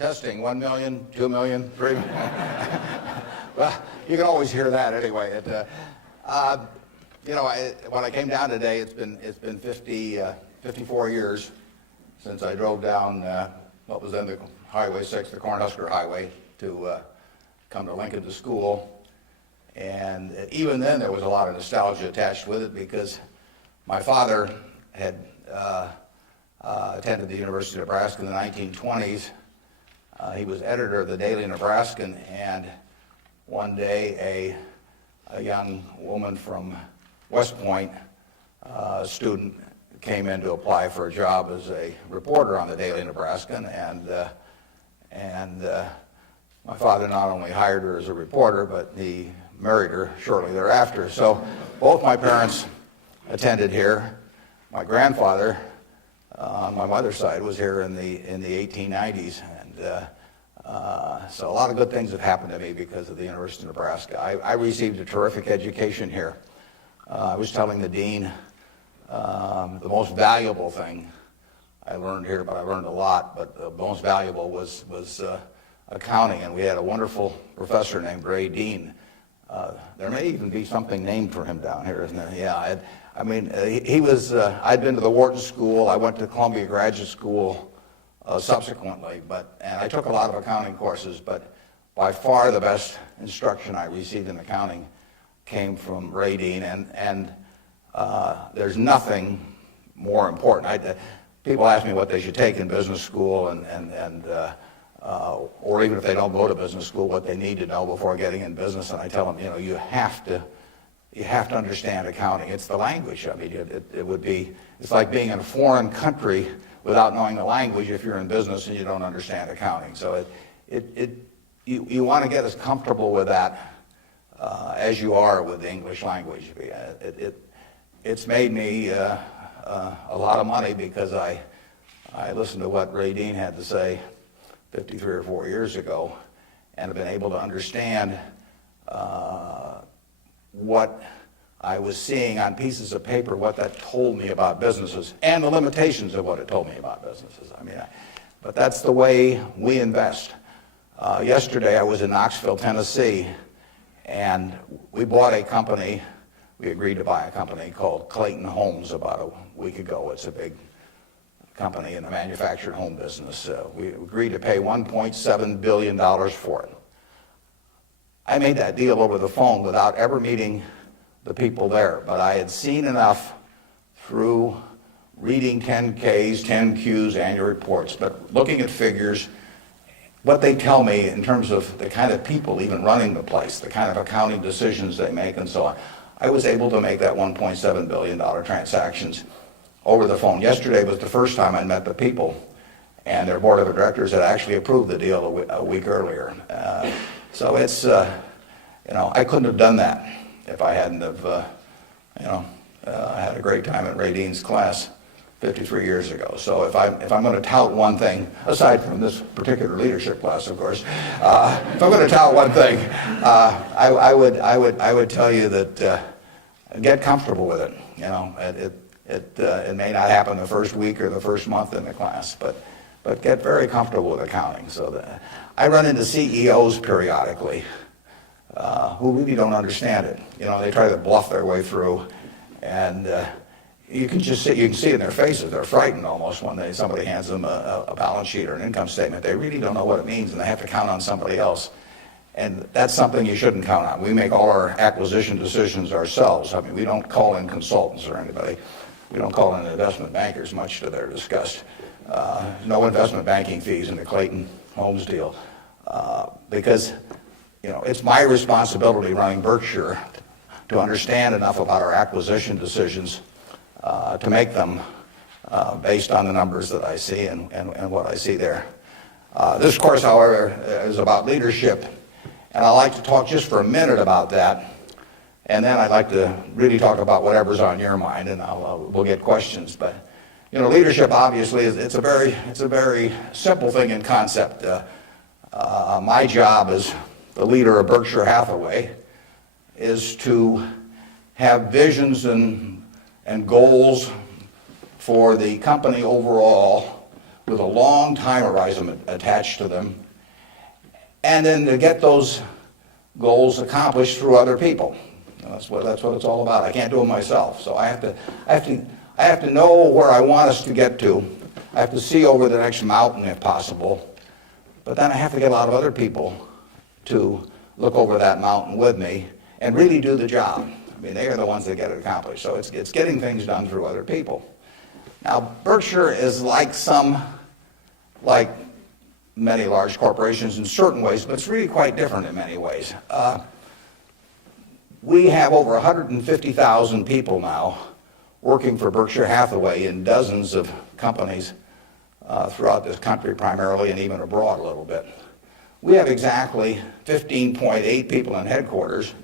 Testing, 1 million, 2 million, 3 million. Well, you can always hear that anyway. When I came down today, it's been 54 years since I drove down what was then the Highway 6, the Cornhusker Highway, to come to Lincoln to school. And even then, there was a lot of nostalgia attached with it because my father had attended the University of Nebraska in the 1920s. He was editor of the Daily Nebraskan, and one day a young woman from West Point, a student, came in to apply for a job as a reporter on the Daily Nebraskan, and my father not only hired her as a reporter, but he married her shortly thereafter. So both my parents attended here. My grandfather on my mother's side was here in the 1890s, and so a lot of good things have happened to me because of the University of Nebraska. I received a terrific education here. I was telling the dean the most valuable thing I learned here, but I learned a lot, but the most valuable was accounting, and we had a wonderful professor named Ray Dean. There may even be something named for him down here, isn't there? Yeah, he was, I'd been to the Wharton School. I went to Columbia Graduate School subsequently, and I took a lot of accounting courses, but by far the best instruction I received in accounting came from Ray Dean, and there's nothing more important. People ask me what they should take in business school, or even if they don't go to business school, what they need to know before getting in business, and I tell them, you have to understand accounting. It's the language. I mean, it's like being in a foreign country without knowing the language if you're in business and you don't understand accounting. So you want to get as comfortable with that as you are with the English language. It's made me a lot of money because I listened to what Ray Dean had to say 53 or 4 years ago, and have been able to understand what I was seeing on pieces of paper, what that told me about businesses, and the limitations of what it told me about businesses. But that's the way we invest. Yesterday I was in Knoxville, Tennessee, and we bought a company. We agreed to buy a company called Clayton Homes about a week ago. It's a big company in the manufactured home business. We agreed to pay $1.7 billion for it. I made that deal over the phone without ever meeting the people there, but I had seen enough through reading 10Ks, 10Qs, annual reports, but looking at figures, what they tell me in terms of the kind of people even running the place, the kind of accounting decisions they make and so on. I was able to make that $1.7 billion transactions over the phone. Yesterday was the first time I met the people, and their board of directors had actually approved the deal a week earlier. So it's, I couldn't have done that if I hadn't have, had a great time at Ray Dean's class 53 years ago. So if I'm going to tout one thing, aside from this particular leadership class, of course, if I'm going to tout one thing, I would tell you that get comfortable with it. It may not happen the first week or the first month in the class, but get very comfortable with accounting. So I run into CEOs periodically who really don't understand it. They try to bluff their way through, and you can see in their faces, they're frightened almost when somebody hands them a balance sheet or an income statement. They really don't know what it means, and they have to count on somebody else. And that's something you shouldn't count on. We make all our acquisition decisions ourselves. We don't call in consultants or anybody. We don't call in investment bankers, much to their disgust. No investment banking fees in the Clayton Homes deal, because it's my responsibility running Berkshire to understand enough about our acquisition decisions to make them based on the numbers that I see and what I see there. This course, however, is about leadership, and I'd like to talk just for a minute about that, and then I'd like to really talk about whatever's on your mind, and we'll get questions. But leadership obviously it's a very simple thing in concept. My job as the leader of Berkshire Hathaway is to have visions and goals for the company overall with a long time horizon attached to them, and then to get those goals accomplished through other people. That's what it's all about. I can't do it myself, so I have to know where I want us to get to. I have to see over the next mountain if possible, but then I have to get a lot of other people to look over that mountain with me and really do the job. I mean, they are the ones that get it accomplished. So it's getting things done through other people. Now, Berkshire is like many large corporations in certain ways, but it's really quite different in many ways. We have over 150,000 people now working for Berkshire Hathaway in dozens of companies throughout this country primarily, and even abroad a little bit. We have exactly 15.8 people in headquarters,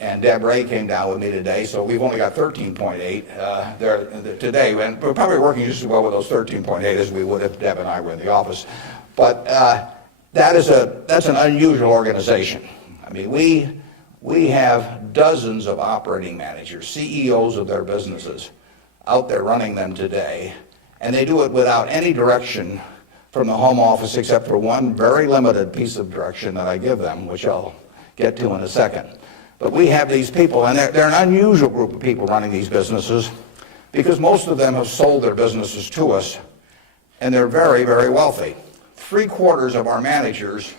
and Deb Ray came down with me today, so we've only got 13.8 there today, and we're probably working just as well with those 13.8 as we would if Deb and I were in the office. But that's an unusual organization. I mean, we have dozens of operating managers, CEOs of their businesses, out there running them today, and they do it without any direction from the home office except for one very limited piece of direction that I give them, which I'll get to in a second. But we have these people, and they're an unusual group of people running these businesses because most of them have sold their businesses to us, and they're very, very wealthy. 3/4 of our managers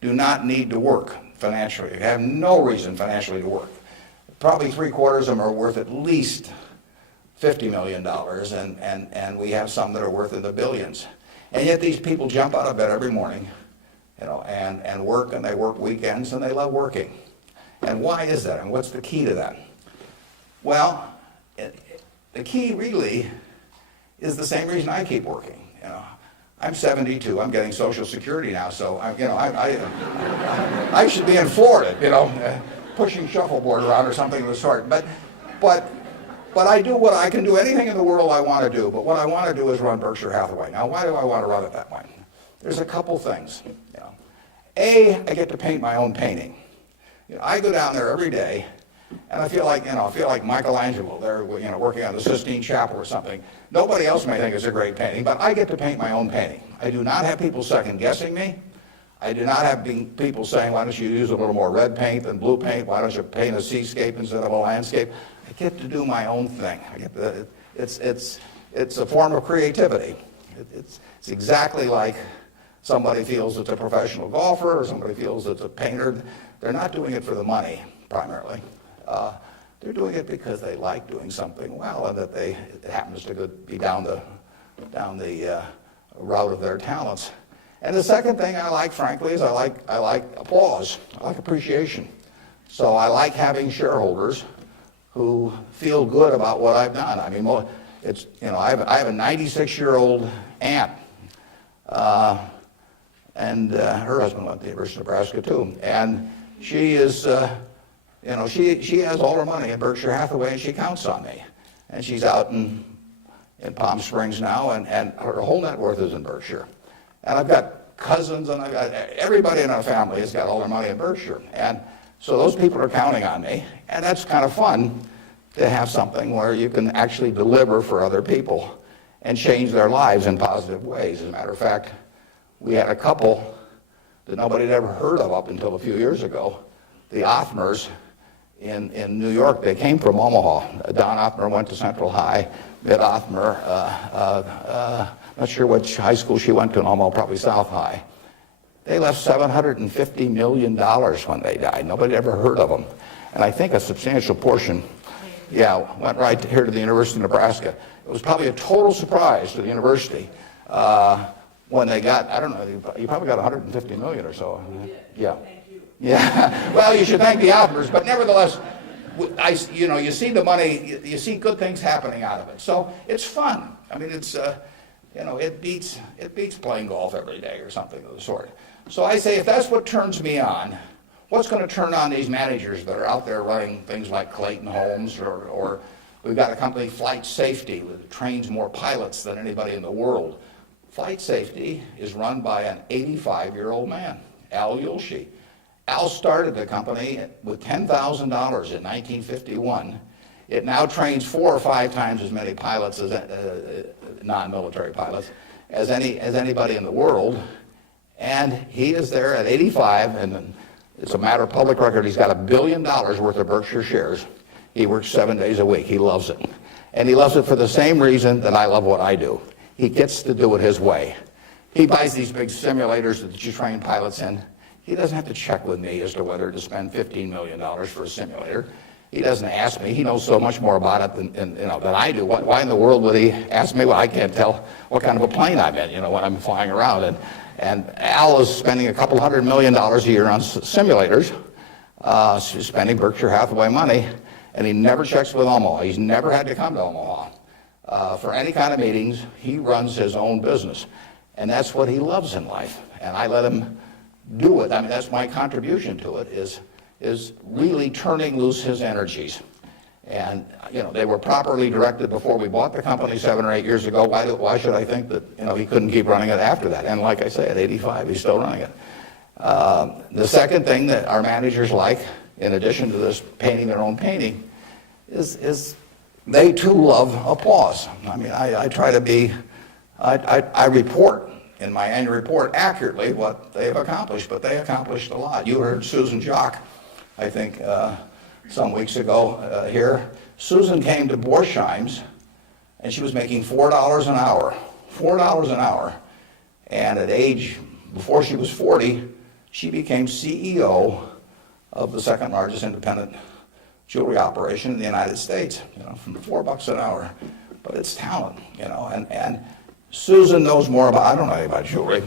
do not need to work financially. They have no reason financially to work. Probably 3/4 of them are worth at least $50 million, and we have some that are worth in the billions. And yet these people jump out of bed every morning, and work, and they work weekends, and they love working. And why is that? And what's the key to that? Well, the key really is the same reason I keep working. I'm 72. I'm getting Social Security now, so I should be in Florida, pushing shuffleboard around or something of the sort. But I do what I can do, anything in the world I want to do. But what I want to do is run Berkshire Hathaway. Now, why do I want to run it that way? There's a couple things. A, I get to paint my own painting. I go down there every day, and I feel like Michelangelo there, working on the Sistine Chapel or something. Nobody else may think it's a great painting, but I get to paint my own painting. I do not have people second guessing me. I do not have people saying, why don't you use a little more red paint than blue paint? Why don't you paint a seascape instead of a landscape? I get to do my own thing. It's a form of creativity. It's exactly like somebody feels it's a professional golfer or somebody feels it's a painter. They're not doing it for the money, primarily. They're doing it because they like doing something well, and that it happens to be down the route of their talents. And the second thing I like, frankly, is I like applause. I like appreciation. So I like having shareholders who feel good about what I've done. I mean, I have a 96-year-old aunt, and her husband went to the University of Nebraska too, and she is. She has all her money in Berkshire Hathaway, and she counts on me. And she's out in Palm Springs now, and her whole net worth is in Berkshire. And I've got cousins, and I've got everybody in our family has got all their money in Berkshire. And so those people are counting on me, and that's kind of fun to have something where you can actually deliver for other people and change their lives in positive ways. As a matter of fact, we had a couple that nobody had ever heard of up until a few years ago, the Othmers, in New York. They came from Omaha. Don Othmer went to Central High. Mitt Othmer, not sure which high school she went to in Omaha, probably South High. They left $750 million when they died. Nobody ever heard of them. And I think a substantial portion, went right here to the University of Nebraska. It was probably a total surprise to the university when they got, I don't know, you probably got 150 million or so. Yeah. Yeah, well, you should thank the Othmers, but nevertheless, you see the money, you see good things happening out of it. So it's fun. I mean, it's, it beats playing golf every day or something of the sort. So I say, if that's what turns me on, what's going to turn on these managers that are out there running things like Clayton Homes, or we've got a company, Flight Safety, that trains more pilots than anybody in the world. Flight Safety is run by an 85-year-old man, Al Yulshi. Al started the company with $10,000 in 1951. It now trains 4 or 5 times as many pilots as non-military pilots. as anybody in the world. And he is there at 85, and it's a matter of public record. He's got $1 billion worth of Berkshire shares. He works 7 days a week. He loves it. And he loves it for the same reason that I love what I do. He gets to do it his way. He buys these big simulators that you train pilots in. He doesn't have to check with me as to whether to spend $15 million for a simulator. He doesn't ask me. He knows so much more about it than I do. Why in the world would he ask me? Well, I can't tell what kind of a plane I'm in, when I'm flying around. And Al is spending a couple $100 million a year on simulators. He's spending Berkshire Hathaway money, and he never checks with Omaha. He's never had to come to Omaha for any kind of meetings. He runs his own business, and that's what he loves in life. And I let him do it. I mean, that's my contribution to it, is really turning loose his energies. And, they were properly directed before we bought the company 7 or 8 years ago. Why should I think that, he couldn't keep running it after that? And like I say, at 85, he's still running it. The second thing that our managers like, in addition to this painting their own painting, is they too love applause. I mean, I try to be, I report in my annual report accurately what they have accomplished, but they accomplished a lot. You heard Susan Jock, I think, some weeks ago here. Susan came to Borsheim's, and she was making $4 an hour. $4 an hour. And at age, before she was 40, she became CEO of the second largest independent jewelry operation in the United States, from $4 an hour. But it's talent, and Susan knows more about, I don't know anything about jewelry,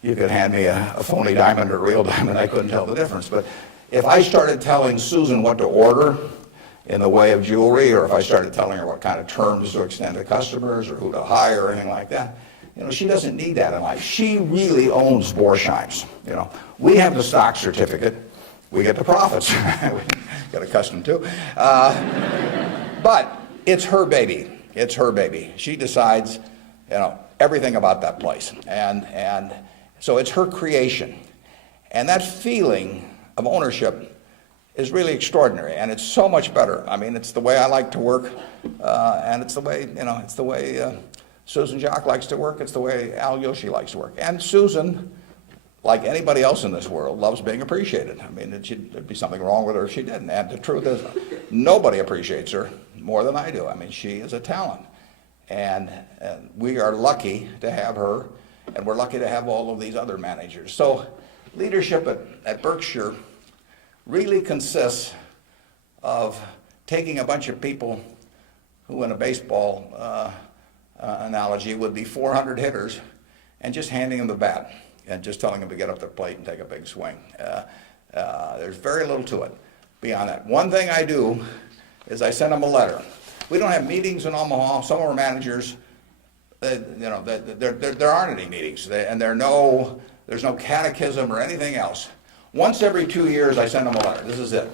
you could hand me a phony diamond or a real diamond, I couldn't tell the difference. But if I started telling Susan what to order in the way of jewelry, or if I started telling her what kind of terms to extend to customers or who to hire or anything like that, she doesn't need that in life. She really owns Borsheim's. We have the stock certificate, we get the profits. We get accustomed to. But it's her baby. It's her baby. She decides, everything about that place. And so it's her creation. And that feeling of ownership is really extraordinary, and it's so much better. I mean, it's the way I like to work, and it's the way, Susan Jock likes to work. It's the way Al Yoshi likes to work. And Susan, like anybody else in this world, loves being appreciated. I mean, there'd be something wrong with her if she didn't. And the truth is, nobody appreciates her more than I do. I mean, she is a talent. And we are lucky to have her, and we're lucky to have all of these other managers. So leadership at Berkshire really consists of taking a bunch of people who, in a baseball analogy, would be 400 hitters, and just handing them the bat and just telling them to get up their plate and take a big swing. There's very little to it beyond that. One thing I do is I send them a letter. We don't have meetings in Omaha. Some of our managers, there aren't any meetings, and there's no catechism or anything else. Once every 2 years, I send them a letter. This is it.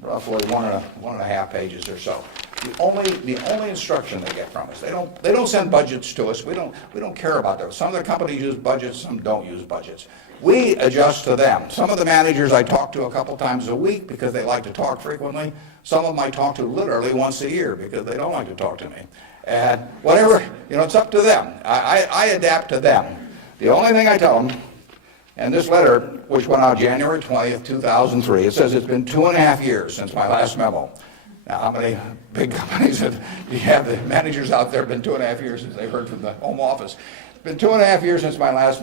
Roughly one and a half pages or so. The only instruction they get from us. They don't send budgets to us. We don't care about those. Some of the companies use budgets, some don't use budgets. We adjust to them. Some of the managers I talk to a couple times a week because they like to talk frequently. Some of them I talk to literally once a year because they don't like to talk to me. And whatever, it's up to them. I adapt to them. The only thing I tell them, and this letter, which went out January 20th, 2003, it says it's been 2.5 years since my last memo. Now, how many big companies do you have? The managers out there have been 2.5 years since they've heard from the home office. It's been 2.5 years since my last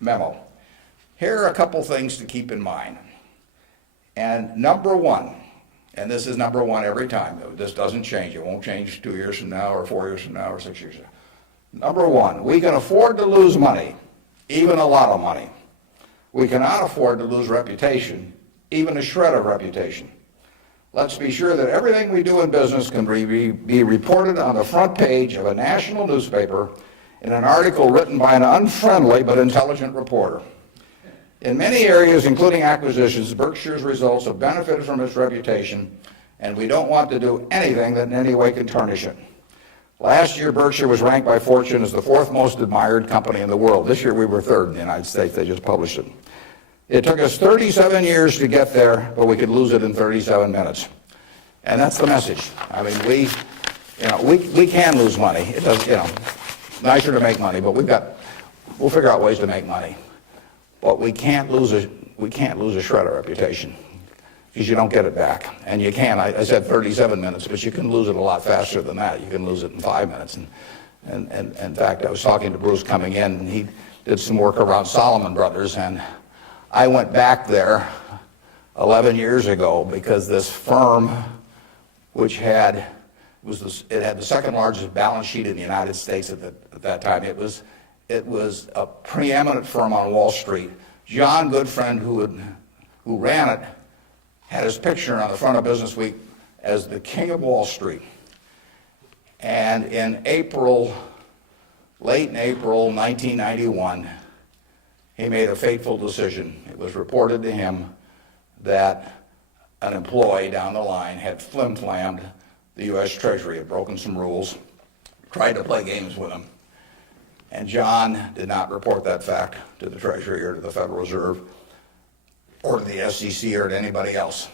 memo. Here are a couple things to keep in mind. And number one, and this is number one every time. This doesn't change. It won't change 2 years from now or 4 years from now or 6 years from now. Number one, we can afford to lose money, even a lot of money. We cannot afford to lose reputation, even a shred of reputation. Let's be sure that everything we do in business can be reported on the front page of a national newspaper in an article written by an unfriendly but intelligent reporter. In many areas, including acquisitions, Berkshire's results have benefited from its reputation, and we don't want to do anything that in any way can tarnish it. Last year, Berkshire was ranked by Fortune as the 4th most admired company in the world. This year, we were 3rd in the United States. They just published it. It took us 37 years to get there, but we could lose it in 37 minutes. And that's the message. I mean, we can lose money. It does, nicer to make money, but we'll figure out ways to make money. But we can't lose a shred of reputation because you don't get it back. And you can. I said 37 minutes, but you can lose it a lot faster than that. You can lose it in 5 minutes. And in fact, I was talking to Bruce coming in, and he did some work around Salomon Brothers, and I went back there 11 years ago because this firm, which had the second largest balance sheet in the United States at that time. It was a preeminent firm on Wall Street. John Goodfriend, who ran it, had his picture on the front of Business Week as the king of Wall Street. And in late in April 1991, he made a fateful decision. It was reported to him that an employee down the line had flim-flammed the U.S. Treasury, had broken some rules, tried to play games with him. And John did not report that fact to the Treasury or to the Federal Reserve or to the SEC or to anybody else.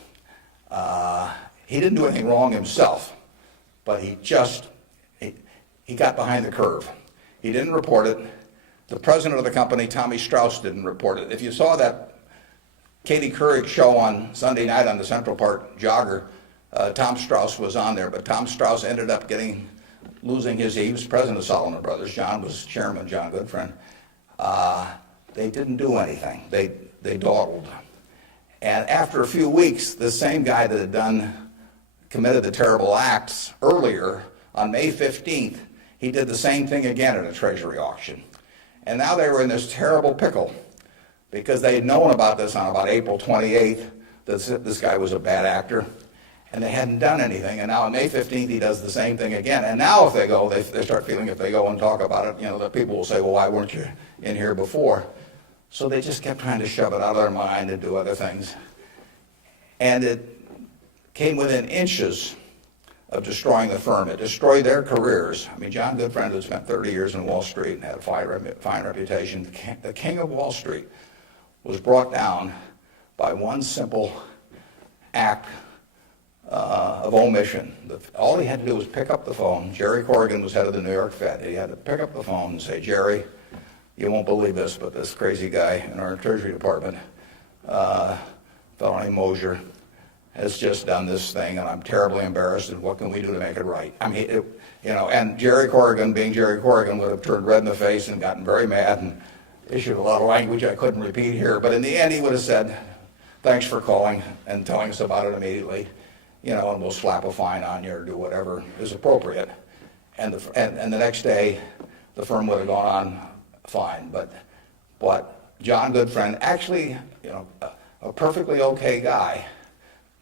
He didn't do anything wrong himself, but he got behind the curve. He didn't report it. The president of the company, Tommy Strauss, didn't report it. If you saw that Katie Couric show on Sunday night on the Central Park Jogger, Tom Strauss was on there, but Tom Strauss ended up losing he was president of Salomon Brothers. John was chairman, John Goodfriend. They didn't do anything. They dawdled. And after a few weeks, the same guy that had committed the terrible acts earlier, on May 15th, he did the same thing again at a Treasury auction. And now they were in this terrible pickle because they had known about this on about April 28th, that this guy was a bad actor. And they hadn't done anything, and now on May 15th he does the same thing again. And now if they go, they start feeling if they go and talk about it, that people will say, well, why weren't you in here before? So they just kept trying to shove it out of their mind and do other things. And it came within inches of destroying the firm. It destroyed their careers. I mean, John Goodfriend had spent 30 years in Wall Street and had a fine reputation. The king of Wall Street was brought down by one simple act of omission. All he had to do was pick up the phone. Jerry Corrigan was head of the New York Fed. He had to pick up the phone and say, Jerry, you won't believe this, but this crazy guy in our Treasury Department, a fellow named Mosier, has just done this thing, and I'm terribly embarrassed, and what can we do to make it right? I mean, and Jerry Corrigan, being Jerry Corrigan, would have turned red in the face and gotten very mad and issued a lot of language I couldn't repeat here, but in the end he would have said, thanks for calling and telling us about it immediately. And we'll slap a fine on you or do whatever is appropriate. And the next day, the firm would have gone on fine. But John Goodfriend, actually, a perfectly okay guy,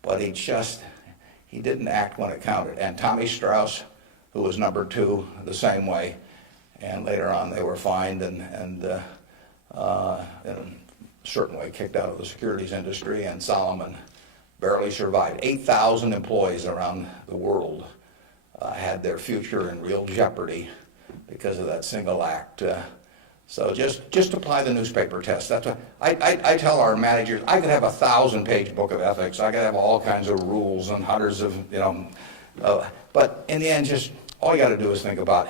but he didn't act when it counted. And Tommy Strauss, who was number two, the same way. And later on, they were fined and in a certain way kicked out of the securities industry. And Salomon barely survived. 8,000 employees around the world had their future in real jeopardy because of that single act. So just apply the newspaper test. That's what I tell our managers. I could have a 1,000-page book of ethics. I could have all kinds of rules and hundreds of, but in the end, just all you got to do is think about,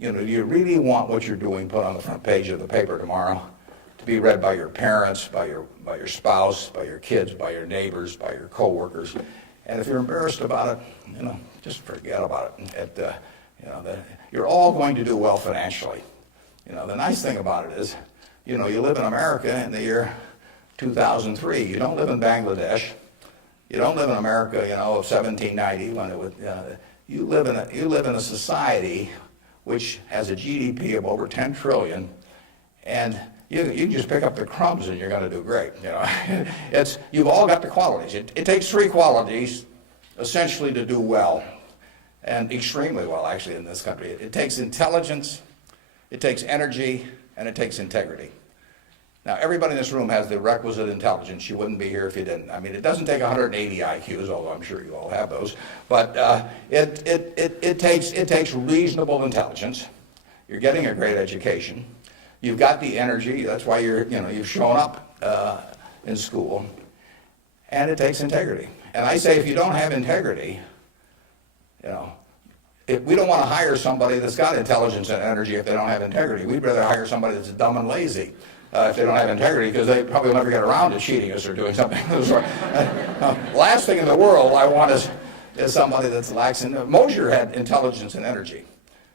do you really want what you're doing put on the front page of the paper tomorrow to be read by your parents, by your spouse, by your kids, by your neighbors, by your coworkers? And if you're embarrassed about it, just forget about it. You're all going to do well financially. The nice thing about it is, you live in America in the year 2003. You don't live in Bangladesh. You don't live in America, of 1790 when it was. You live in a society which has a GDP of over 10 trillion, and you can just pick up the crumbs and you're going to do great. You've all got the qualities. It takes three qualities essentially to do well, and extremely well actually in this country. It takes intelligence, it takes energy, and it takes integrity. Now, everybody in this room has the requisite intelligence. You wouldn't be here if you didn't. I mean, it doesn't take 180 IQs, although I'm sure you all have those. But it takes reasonable intelligence. You're getting a great education. You've got the energy. That's why you've shown up in school. And it takes integrity. And I say, if you don't have integrity, we don't want to hire somebody that's got intelligence and energy if they don't have integrity. We'd rather hire somebody that's dumb and lazy if they don't have integrity, because they probably will never get around to cheating us or doing something of the sort. Last thing in the world I want is somebody that's lax. Mosher had intelligence and energy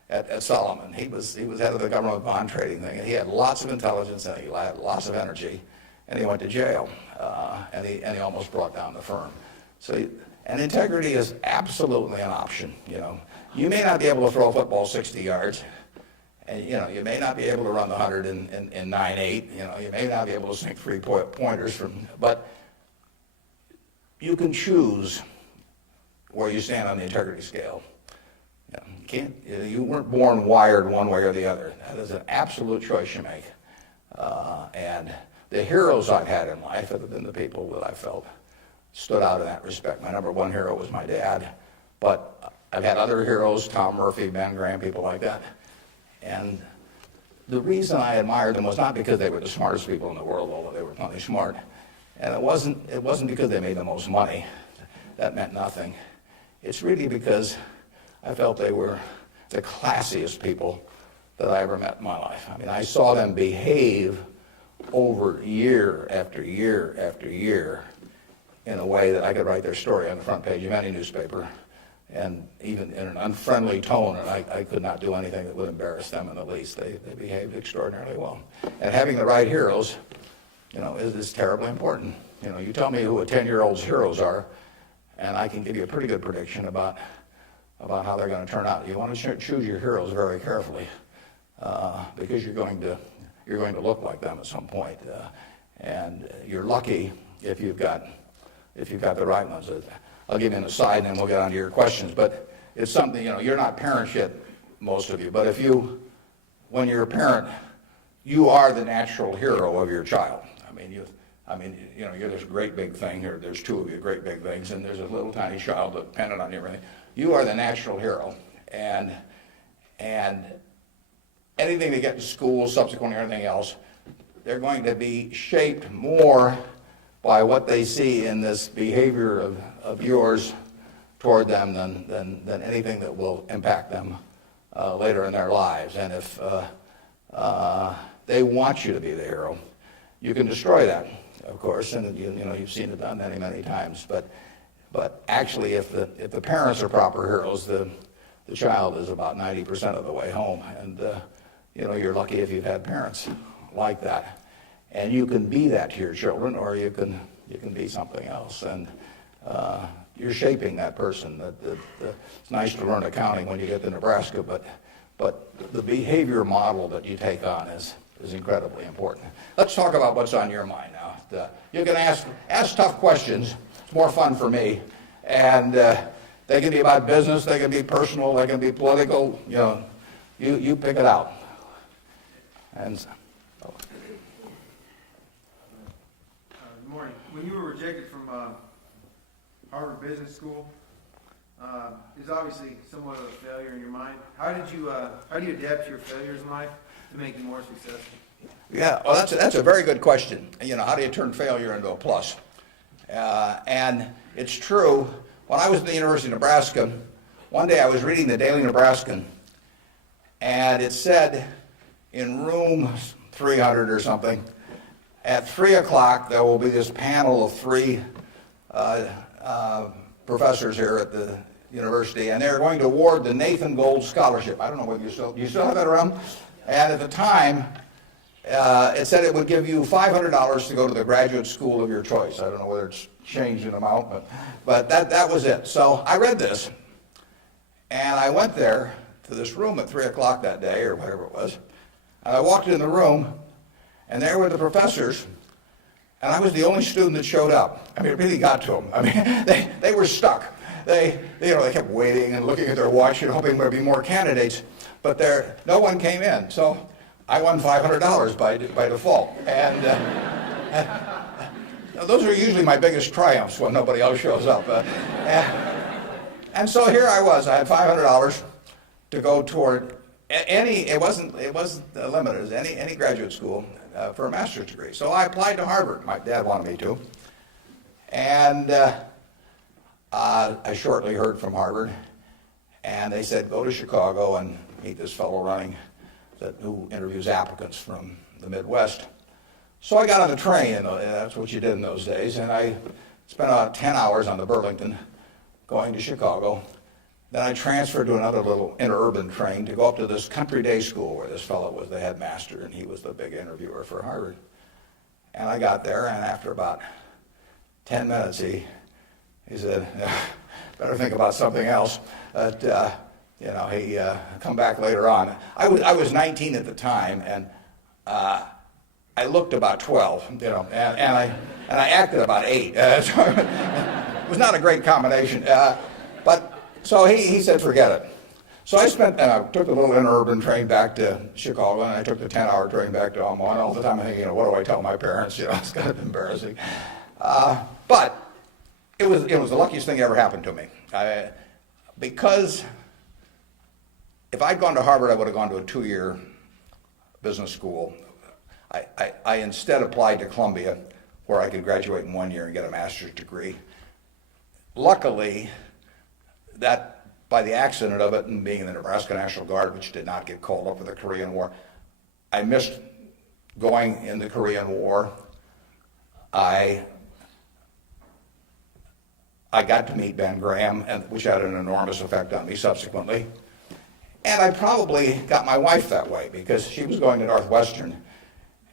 at Solomon. He was head of the government bond trading thing, and he had lots of intelligence and he had lots of energy, and he went to jail, and he almost brought down the firm. And integrity is absolutely an option. You may not be able to throw a football 60 yards. And, you may not be able to run the 100 in 9.8. You may not be able to sink 3-pointers but you can choose where you stand on the integrity scale. You weren't born wired one way or the other. That is an absolute choice you make. And the heroes I've had in life have been the people that I felt stood out in that respect. My number one hero was my dad, but I've had other heroes, Tom Murphy, Ben Graham, people like that. And the reason I admired them was not because they were the smartest people in the world, although they were plenty smart. And it wasn't because they made the most money. That meant nothing. It's really because I felt they were the classiest people that I ever met in my life. I mean, I saw them behave over year after year after year in a way that I could write their story on the front page of any newspaper, and even in an unfriendly tone, and I could not do anything that would embarrass them in the least. They behaved extraordinarily well. And having the right heroes, is terribly important. You tell me who a 10-year-old's heroes are, and I can give you a pretty good prediction about how they're going to turn out. You want to choose your heroes very carefully, because you're going to look like them at some point, and you're lucky if you've got the right ones. I'll give you an aside, and then we'll get on to your questions. But it's something, you're not parents yet, most of you. But when you're a parent, you are the natural hero of your child. You're this great big thing, or there's two of you great big things, and there's a little tiny child dependent on you. Everything. You are the natural hero, and anything they get in school, subsequently, or anything else, they're going to be shaped more by what they see in this behavior of yours toward them than anything that will impact them later in their lives. And if they want you to be the hero, you can destroy that, of course, and you've seen it done many, many times. But actually, if the parents are proper heroes, the child is about 90% of the way home. And you're lucky if you've had parents like that. And you can be that to your children, or you can be something else. And you're shaping that person. It's nice to learn accounting when you get to Nebraska, but the behavior model that you take on is incredibly important. Let's talk about what's on your mind now. You can ask tough questions. It's more fun for me. And they can be about business, they can be personal, they can be political. You pick it out. And Good morning. When you were rejected from Harvard Business School, is obviously somewhat of a failure in your mind. How do you adapt to your failures in life to make you more successful? Yeah, well, that's a very good question. How do you turn failure into a plus? And it's true. When I was at the University of Nebraska, one day I was reading the Daily Nebraskan, and it said in room 300 or something, at 3 o'clock there will be this panel of 3 professors here at the university, and they're going to award the Nathan Gold Scholarship. I don't know whether you still have that around. And at the time, it said it would give you $500 to go to the graduate school of your choice. I don't know whether it's changed in amount, but that was it. So I read this, and I went there to this room at 3 o'clock that day, or whatever it was, and I walked in the room, and there were the professors, and I was the only student that showed up. It really got to them. They were stuck. They kept waiting and looking at their watch and hoping there'd be more candidates, but no one came in. So I won $500 by default. And those are usually my biggest triumphs when nobody else shows up. And so here I was. I had $500 to go toward it wasn't limited, any graduate school for a master's degree. So I applied to Harvard. My dad wanted me to. And I shortly heard from Harvard. And they said, go to Chicago and meet this fellow who interviews applicants from the Midwest. So I got on the train, and that's what you did in those days, and I spent about 10 hours on the Burlington going to Chicago. Then I transferred to another little interurban train to go up to this country day school where this fellow was the headmaster, and he was the big interviewer for Harvard. And I got there, and after about 10 minutes, he said, better think about something else. But, he come back later on. I was 19 at the time, and I looked about 12, and I acted about 8. So it was not a great combination. So he said, forget it. So I took the little interurban train back to Chicago, and I took the 10-hour train back to Omaha. And all the time I'm thinking, what do I tell my parents? It's kind of embarrassing. But it was the luckiest thing that ever happened to me. Because if I'd gone to Harvard, I would have gone to a 2-year business school. I instead applied to Columbia, where I could graduate in 1 year and get a master's degree. Luckily, that by the accident of it and being in the Nebraska National Guard, which did not get called up for the Korean War, I missed going in the Korean War. I got to meet Ben Graham, which had an enormous effect on me subsequently. And I probably got my wife that way because she was going to Northwestern.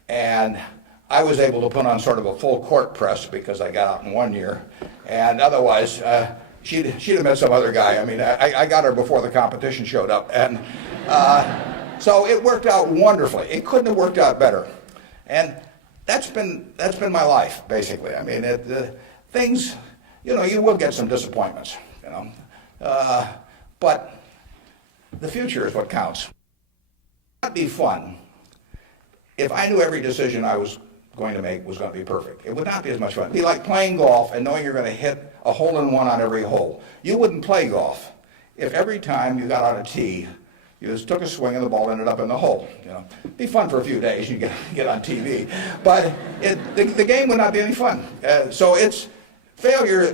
And I was able to put on sort of a full court press because I got out in 1 year. And otherwise, she'd have met some other guy. I mean, I got her before the competition showed up. And so it worked out wonderfully. It couldn't have worked out better. And that's been my life, basically. I mean, things, you will get some disappointments, but the future is what counts. It'd be fun if I knew every decision I was going to make was going to be perfect. It would not be as much fun. It'd be like playing golf and knowing you're going to hit a hole-in-one on every hole. You wouldn't play golf if every time you got on a tee, you just took a swing and the ball ended up in the hole. It'd be fun for a few days. You get on TV, but the game would not be any fun. So it's failure,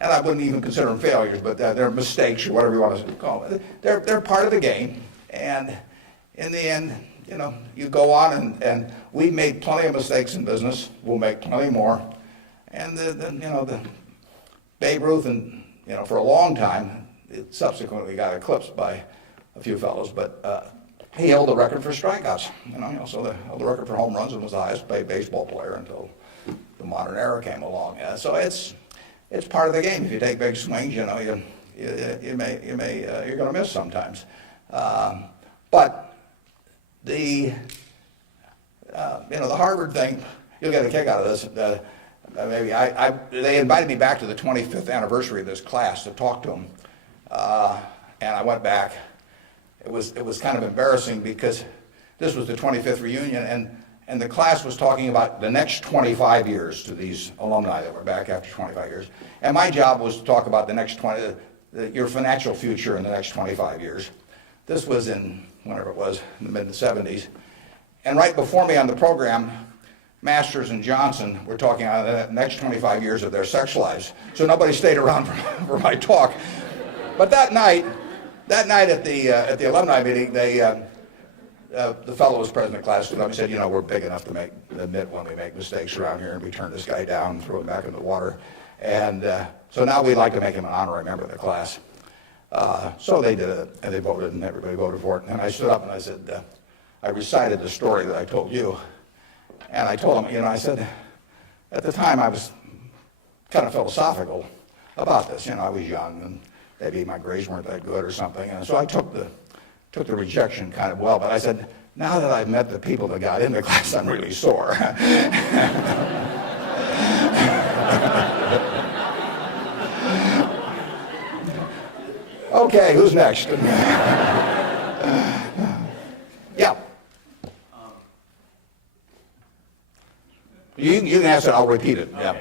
and I wouldn't even consider them failures, but they're mistakes or whatever you want to call them. They're part of the game, and in the end, you go on, and we made plenty of mistakes in business. We'll make plenty more. And the Babe Ruth, and for a long time, it subsequently got eclipsed by a few fellows, but he held the record for strikeouts. So held the record for home runs and was the highest paid baseball player until the modern era came along. So it's part of the game. If you take big swings, you're going to miss sometimes. But the Harvard thing, you'll get a kick out of this. They invited me back to the 25th anniversary of this class to talk to them, and I went back. It was kind of embarrassing because this was the 25th reunion, and the class was talking about the next 25 years to these alumni that were back after 25 years, and my job was to talk about the next your financial future in the next 25 years. This was in whenever it was, in the mid-70s. And right before me on the program, Masters and Johnson were talking about the next 25 years of their sex lives. So nobody stayed around for my talk. But that night at the alumni meeting, the fellow who was president of the class stood up and said, we're big enough to admit when we make mistakes around here, and we turn this guy down and throw him back in the water. And so now we'd like to make him an honorary member of the class. So they did it, and they voted, and everybody voted for it. And I stood up and I said, I recited the story that I told you. And I told them, I said, at the time I was kind of philosophical about this. I was young, and maybe my grades weren't that good or something. And so I took the rejection kind of well. But I said, now that I've met the people that got into class, I'm really sore. Okay, who's next? Yeah. You can ask it, I'll repeat it. Okay. Yeah.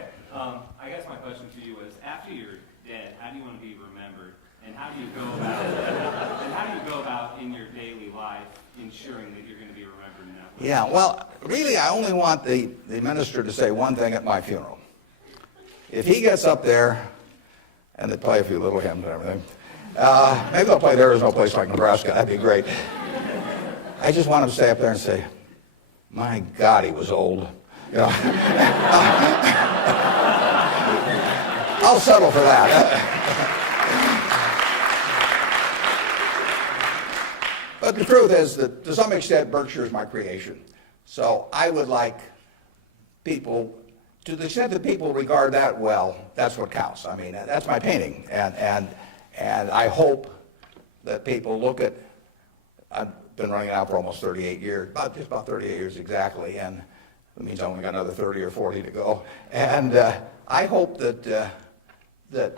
I guess my question to you was, after you're dead, how do you want to be remembered? And how do you go about in your daily life ensuring that you're going to be remembered in that way? Yeah, well, really, I only want the minister to say one thing at my funeral. If he gets up there, and they play a few little hymns and everything, Maybe they'll play there. There's no place like Nebraska. That'd be great. I just want him to stay up there and say, my God, he was old. You know? I'll settle for that. But the truth is that, to some extent, Berkshire is my creation. So I would like people, to the extent that people regard that well, that's what counts. I mean, that's my painting. And I hope that people look at, I've been running it out for almost 38 years, just about 38 years exactly, and that means I only got another 30 or 40 to go. And I hope that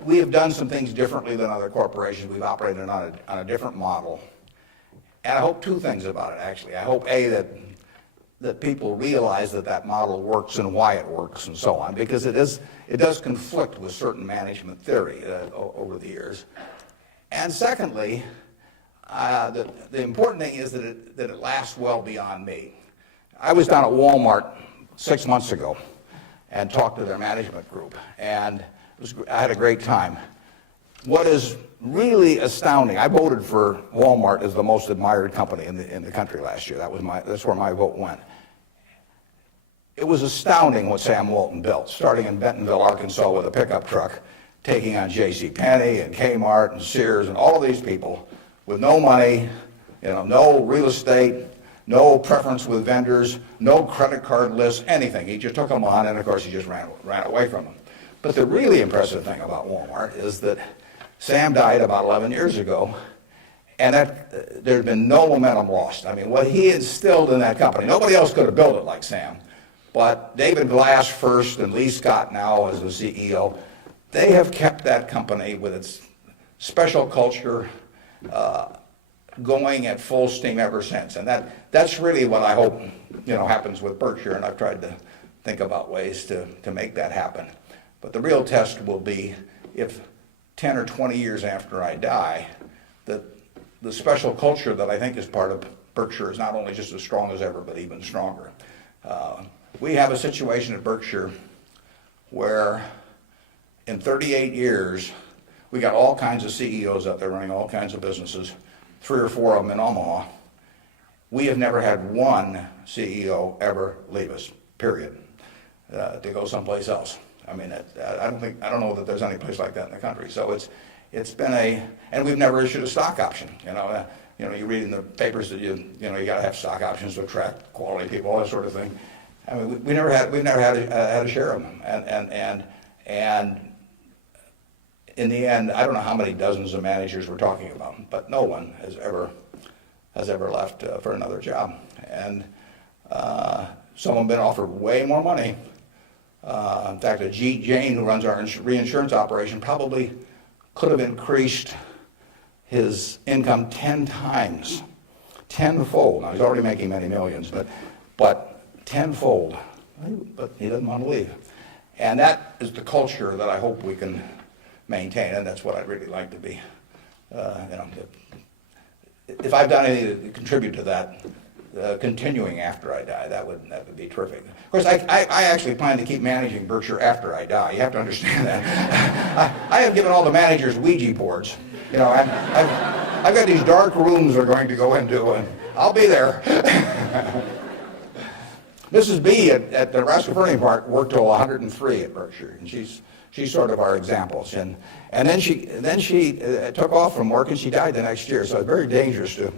we have done some things differently than other corporations. We've operated on a different model. And I hope two things about it, actually. I hope, A, that people realize that model works and why it works and so on, because it does conflict with certain management theory over the years. And secondly, the important thing is that it lasts well beyond me. I was down at Walmart 6 months ago and talked to their management group, and I had a great time. What is really astounding, I voted for Walmart as the most admired company in the country last year. That's where my vote went. It was astounding what Sam Walton built, starting in Bentonville, Arkansas with a pickup truck, taking on JCPenney and Kmart and Sears and all these people with no money, no real estate, no preference with vendors, no credit card lists, anything. He just took them on, and of course he just ran away from them. But the really impressive thing about Walmart is that Sam died about 11 years ago, and there's been no momentum lost. I mean, what he instilled in that company, nobody else could have built it like Sam, but David Glass first and Lee Scott now as the CEO, they have kept that company with its special culture going at full steam ever since. And that's really what I hope happens with Berkshire, and I've tried to think about ways to make that happen. But the real test will be if 10 or 20 years after I die, that the special culture that I think is part of Berkshire is not only just as strong as ever, but even stronger. We have a situation at Berkshire where in 38 years, we got all kinds of CEOs out there running all kinds of businesses, 3 or 4 of them in Omaha. We have never had one CEO ever leave us, period, to go someplace else. I mean, I don't know that there's any place like that in the country. So it's been and we've never issued a stock option. You read in the papers that you got to have stock options to attract quality people, all that sort of thing. I mean, we've never had a share of them, and in the end, I don't know how many dozens of managers we're talking about, but no one has ever left for another job, and some have been offered way more money. In fact, Ajit Jain, who runs our reinsurance operation, probably could have increased his income 10 times, tenfold. Now, he's already making many millions, but tenfold. But he doesn't want to leave. And that is the culture that I hope we can maintain, and that's what I'd really like to be. If I've done anything to contribute to that, continuing after I die, that would be terrific. Of course, I actually plan to keep managing Berkshire after I die. You have to understand that. I have given all the managers Ouija boards. I've got these dark rooms we're going to go into, and I'll be there. Mrs. B at the Nebraska Furniture Park worked till 103 at Berkshire, and she's sort of our examples. And then she took off from work, and she died the next year. So it's very dangerous to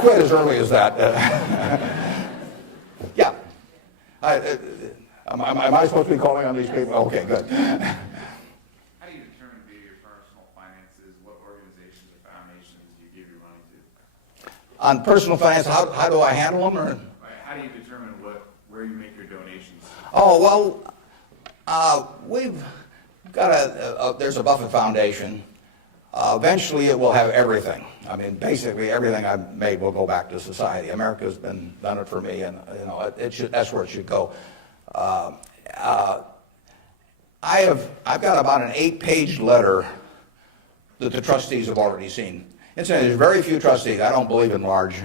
quit as early as that. Yeah. Am I supposed to be calling on these people? Okay, good. How do you determine via your personal finances what organizations or foundations you give your money to? On personal finance, how do I handle them? Or? How do you determine where you make your donations? Oh, well, we've got there's a Buffett Foundation. Eventually it will have everything. I mean, basically everything I've made will go back to society. America's done it for me, and that's where it should go. I've got about an 8-page letter that the trustees have already seen. Incidentally, there's very few trustees. I don't believe in large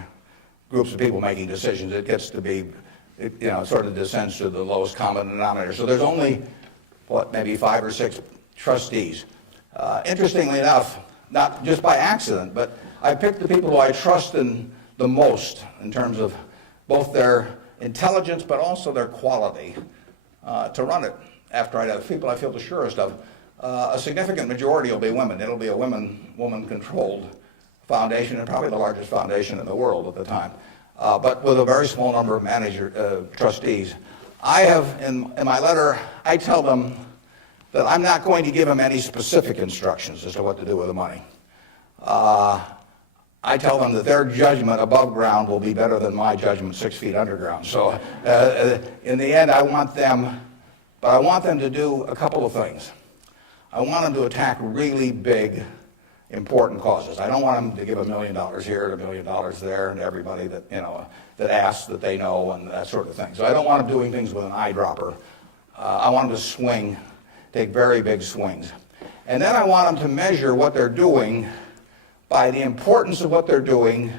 groups of people making decisions. It gets to be, it sort of descends to the lowest common denominator. So there's only, maybe 5 or 6 trustees. Interestingly enough, not just by accident, but I picked the people who I trust in the most in terms of both their intelligence but also their quality to run it after I have people I feel the surest of. A significant majority will be women. It'll be a woman-controlled foundation, and probably the largest foundation in the world at the time, but with a very small number of trustees. I have, in my letter, I tell them that I'm not going to give them any specific instructions as to what to do with the money. I tell them that their judgment above ground will be better than my judgment 6 feet underground. So in the end, I want them to do a couple of things. I want them to attack really big, important causes. I don't want them to give $1 million here and $1 million there and everybody that, that asks that they know and that sort of thing. So I don't want them doing things with an eyedropper. I want them to take very big swings. And then I want them to measure what they're doing by the importance of what they're doing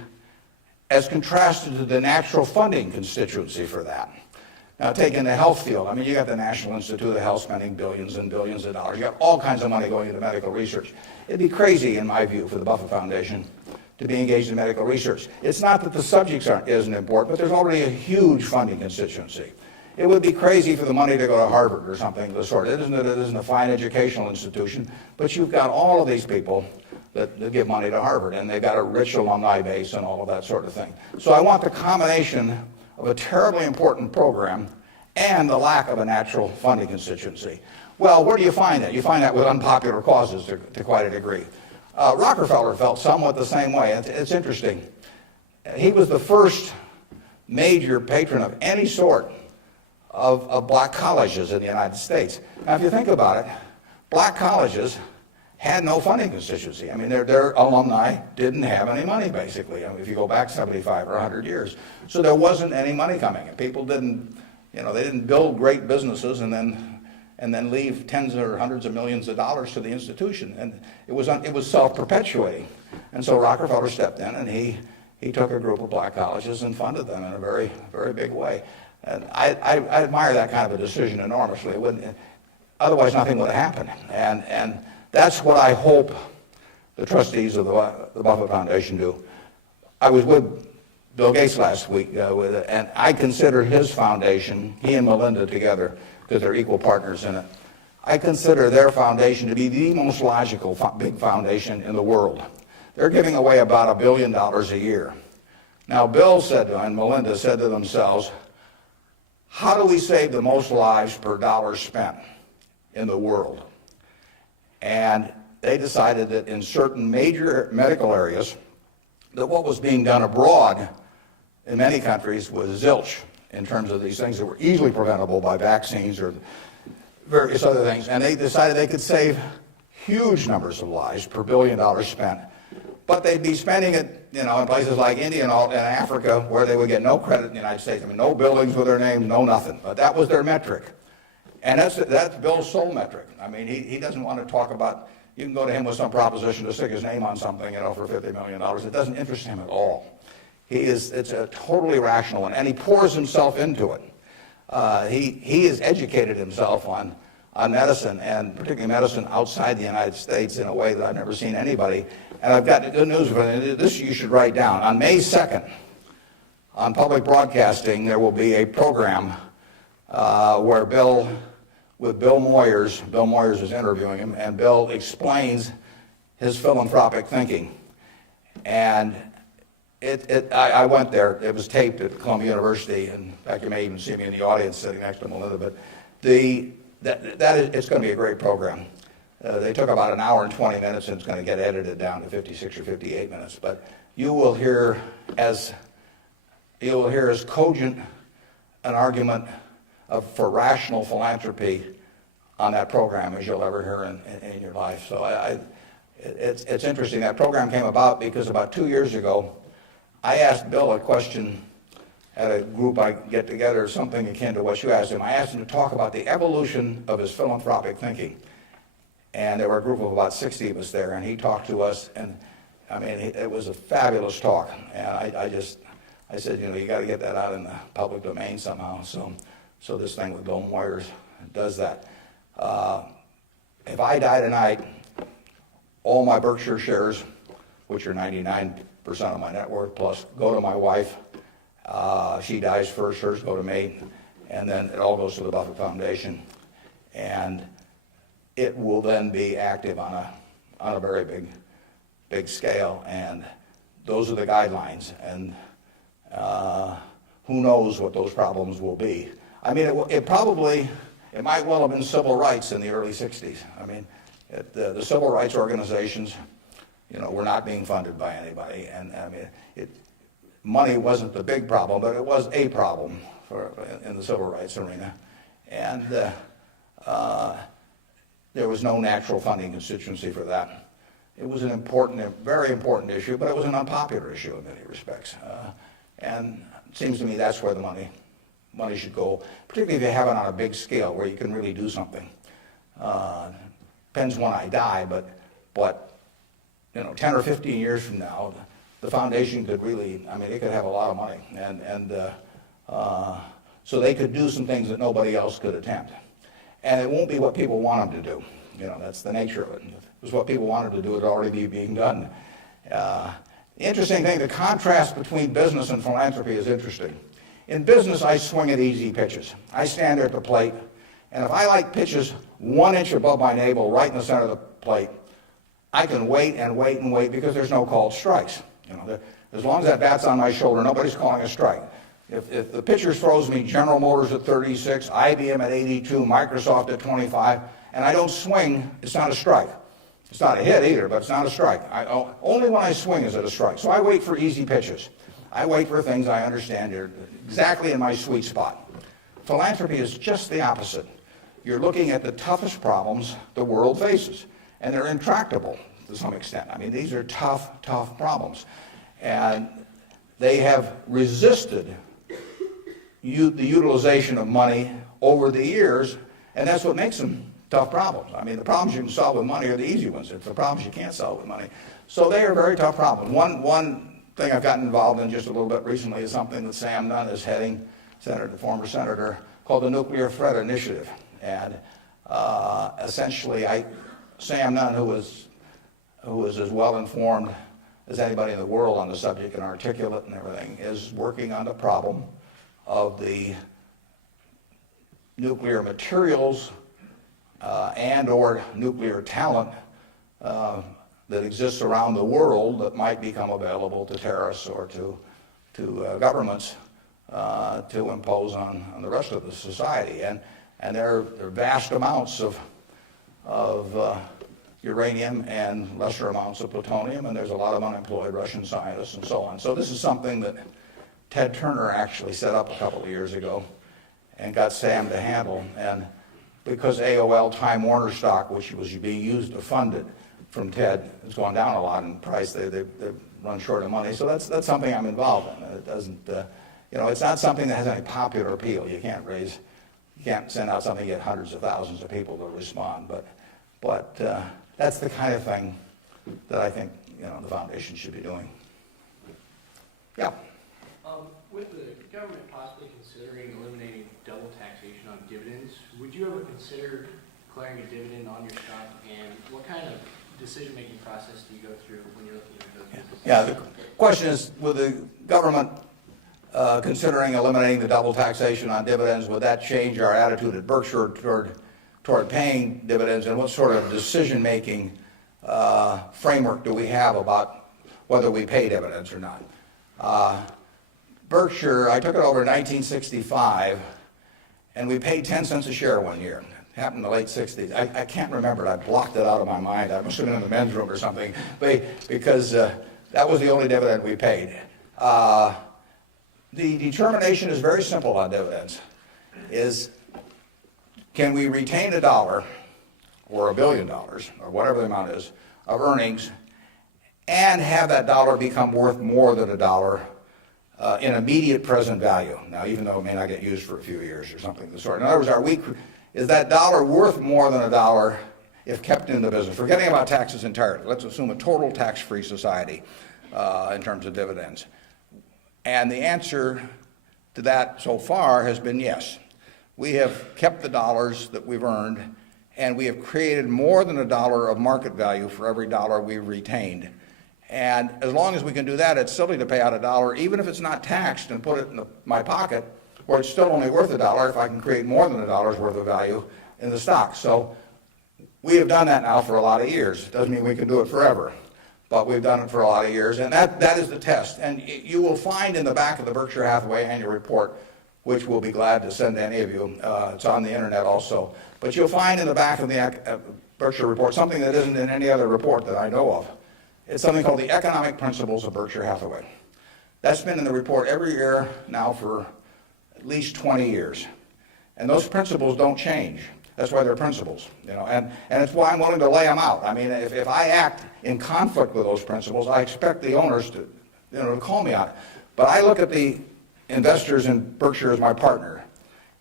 as contrasted to the natural funding constituency for that. Now, take in the health field. I mean, you got the National Institute of Health spending billions and billions of dollars. You got all kinds of money going into medical research. It'd be crazy, in my view, for the Buffett Foundation to be engaged in medical research. It's not that the subjects isn't important, but there's already a huge funding constituency. It would be crazy for the money to go to Harvard or something of the sort. It isn't a fine educational institution, but you've got all of these people that give money to Harvard, and they've got a rich alumni base and all of that sort of thing. So I want the combination of a terribly important program and the lack of a natural funding constituency. Well, where do you find that? You find that with unpopular causes to quite a degree. Rockefeller felt somewhat the same way. It's interesting. He was the first major patron of any sort of black colleges in the United States. Now, if you think about it, black colleges had no funding constituency. I mean, their alumni didn't have any money, basically. I mean, if you go back 75 or 100 years. So there wasn't any money coming. And people didn't, they didn't build great businesses and then leave tens or hundreds of millions of dollars to the institution. And it was self-perpetuating. And so Rockefeller stepped in and he took a group of black colleges and funded them in a very, very big way. And I admire that kind of a decision enormously. Otherwise, nothing would have happened. And that's what I hope the trustees of the Buffett Foundation do. I was with Bill Gates last week, and I consider his foundation, he and Melinda together, because they're equal partners in it, I consider their foundation to be the most logical big foundation in the world. They're giving away about $1 billion a year. Now, Bill said and Melinda said to themselves, how do we save the most lives per dollar spent in the world? And they decided that in certain major medical areas, that what was being done abroad in many countries was zilch in terms of these things that were easily preventable by vaccines or various other things. And they decided they could save huge numbers of lives per $1 billion spent. But they'd be spending it, in places like India and Africa where they would get no credit in the United States. I mean, no buildings with their name, no nothing. But that was their metric. And that's Bill's sole metric. I mean, he doesn't want to talk about, you can go to him with some proposition to stick his name on something, for $50 million. It doesn't interest him at all. It's a totally rational one, and he pours himself into it. He has educated himself on medicine, and particularly medicine outside the United States, in a way that I've never seen anybody. And I've got good news for you. This you should write down. On May 2nd, on public broadcasting, there will be a program where Bill Moyers is interviewing him, and Bill explains his philanthropic thinking. And I went there. It was taped at Columbia University, and in fact, you may even see me in the audience sitting next to Melinda. But it's going to be a great program. They took about 1 hour and 20 minutes, and it's going to get edited down to 56 or 58 minutes. But you will hear as cogent an argument for rational philanthropy on that program as you'll ever hear in your life. So it's interesting. That program came about because about 2 years ago, I asked Bill a question at a group I get together, something akin to what you asked him. I asked him to talk about the evolution of his philanthropic thinking. And there were a group of about 60 of us there, and he talked to us, and I mean, it was a fabulous talk. And I said, you got to get that out in the public domain somehow. So this thing with Bill Moyers does that. If I die tonight, all my Berkshire shares, which are 99% of my net worth, plus go to my wife. She dies first, hers go to me, and then it all goes to the Buffett Foundation. And it will then be active on a very big scale, and those are the guidelines. And who knows what those problems will be. I mean, it might well have been civil rights in the early 60s. I mean, the civil rights organizations, were not being funded by anybody. And I mean, money wasn't the big problem, but it was a problem in the civil rights arena. And there was no natural funding constituency for that. It was a very important issue, but it was an unpopular issue in many respects. And it seems to me that's where the money should go, particularly if you have it on a big scale where you can really do something. Depends when I die, but 10 or 15 years from now, the foundation could really, it could have a lot of money. And so they could do some things that nobody else could attempt. And it won't be what people want them to do. That's the nature of it. If it was what people wanted to do, it would already be being done. The interesting thing, the contrast between business and philanthropy is interesting. In business, I swing at easy pitches. I stand there at the plate, and if I like pitches 1 inch above my navel, right in the center of the plate, I can wait and wait and wait because there's no called strikes. As long as that bat's on my shoulder, nobody's calling a strike. If the pitcher throws me General Motors at 36, IBM at 82, Microsoft at 25, and I don't swing, it's not a strike. It's not a hit either, but it's not a strike. Only when I swing is it a strike. So I wait for easy pitches. I wait for things I understand are exactly in my sweet spot. Philanthropy is just the opposite. You're looking at the toughest problems the world faces, and they're intractable to some extent. These are tough problems. And they have resisted the utilization of money over the years, and that's what makes them tough problems. The problems you can solve with money are the easy ones. It's the problems you can't solve with money. So they are very tough problems. One thing I've gotten involved in just a little bit recently is something that Sam Nunn is heading, the former senator, called the Nuclear Threat Initiative. And essentially, Sam Nunn, who is as well informed as anybody in the world on the subject and articulate and everything, is working on the problem of the nuclear materials and or nuclear talent that exists around the world that might become available to terrorists or to governments to impose on the rest of the society. And there are vast amounts of uranium and lesser amounts of plutonium, and there's a lot of unemployed Russian scientists and so on. So this is something that Ted Turner actually set up a couple of years ago and got Sam to handle. And because AOL Time Warner stock, which was being used to fund it from Ted, has gone down a lot in price, they run short of money. So that's something I'm involved in. It doesn't, it's not something that has any popular appeal. You can't send out something and get hundreds of thousands of people to respond. But that's the kind of thing that I think the foundation should be doing. Yeah. With the government possibly considering eliminating double taxation on dividends, would you ever consider declaring a dividend on your stock? And what kind of decision-making process do you go through when you're looking at those businesses? Yeah, the question is, with the government considering eliminating the double taxation on dividends, would that change our attitude at Berkshire toward paying dividends, and what sort of decision-making framework do we have about whether we pay dividends or not? Berkshire, I took it over in 1965, and we paid 10 cents a share one year. It happened in the late 60s. I can't remember it. I blocked it out of my mind. I must have been in the men's room or something, because that was the only dividend we paid. The determination is very simple on dividends, is can we retain $1 or $1 billion or whatever the amount is of earnings and have that dollar become worth more than $1 in immediate present value. Now, even though it may not get used for a few years or something of the sort. In other words, is that dollar worth more than $1 if kept in the business? Forgetting about taxes entirely. Let's assume a total tax-free society in terms of dividends. And the answer to that so far has been yes. We have kept the dollars that we've earned and we have created more than $1 of market value for every dollar we've retained. And as long as we can do that, it's silly to pay out $1, even if it's not taxed, and put it in my pocket, where it's still only worth $1 if I can create more than $1 worth of value in the stock. So we have done that now for a lot of years. Doesn't mean we can do it forever, but we've done it for a lot of years, and that is the test. And you will find in the back of the Berkshire Hathaway annual report, which we'll be glad to send to any of you, it's on the internet also, but you'll find in the back of the Berkshire report something that isn't in any other report that I know of. It's something called the Economic Principles of Berkshire Hathaway. That's been in the report every year now for at least 20 years. And those principles don't change. That's why they're principles, and it's why I'm willing to lay them out. I mean, if I act in conflict with those principles, I expect the owners to, to call me on it. But I look at the investors in Berkshire as my partner.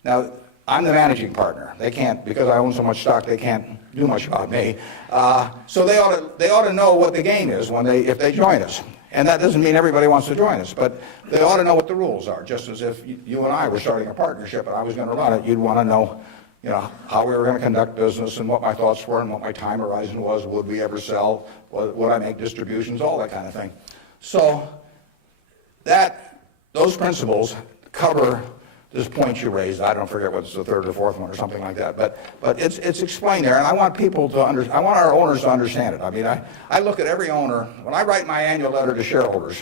Now, I'm the managing partner. They can't, because I own so much stock, they can't do much about me. So they ought to know what the game is if they join us. And that doesn't mean everybody wants to join us, but they ought to know what the rules are. Just as if you and I were starting a partnership and I was going to run it, you'd want to know, how we were going to conduct business and what my thoughts were and what my time horizon was. Would we ever sell? Would I make distributions? All that kind of thing. So those principles cover this point you raised. I don't forget what's the third or fourth one or something like that. But it's explained there, and I want people to I want our owners to understand it. I mean, I look at every owner when I write my annual letter to shareholders,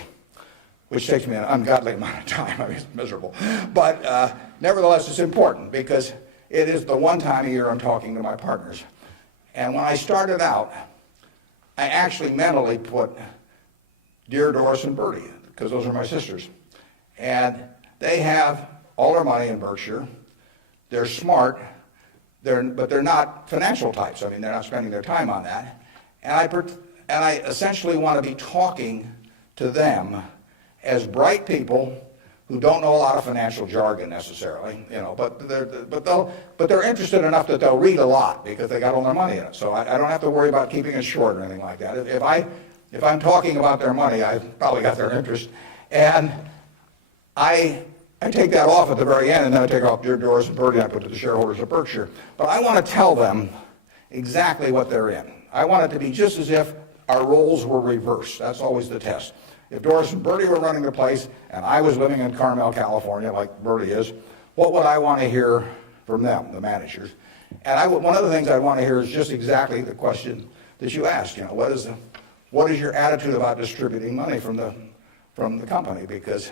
which takes me an ungodly amount of time. I mean, it's miserable. But nevertheless, it's important because it is the one time a year I'm talking to my partners. And when I started out, I actually mentally put Dear Doris and Bertie, because those are my sisters. And they have all their money in Berkshire. They're smart, but they're not financial types. I mean, they're not spending their time on that. And I essentially want to be talking to them as bright people who don't know a lot of financial jargon necessarily, but they're interested enough that they'll read a lot because they got all their money in it. So I don't have to worry about keeping it short or anything like that. If I'm talking about their money, I've probably got their interest, and I take that off at the very end, and then I take off Dear Doris and Bertie and I put to the shareholders of Berkshire. But I want to tell them exactly what they're in. I want it to be just as if our roles were reversed. That's always the test. If Doris and Bertie were running the place and I was living in Carmel, California, like Bertie is, what would I want to hear from them, the managers? And one of the things I want to hear is just exactly the question that you asked. What is your attitude about distributing money from the company? Because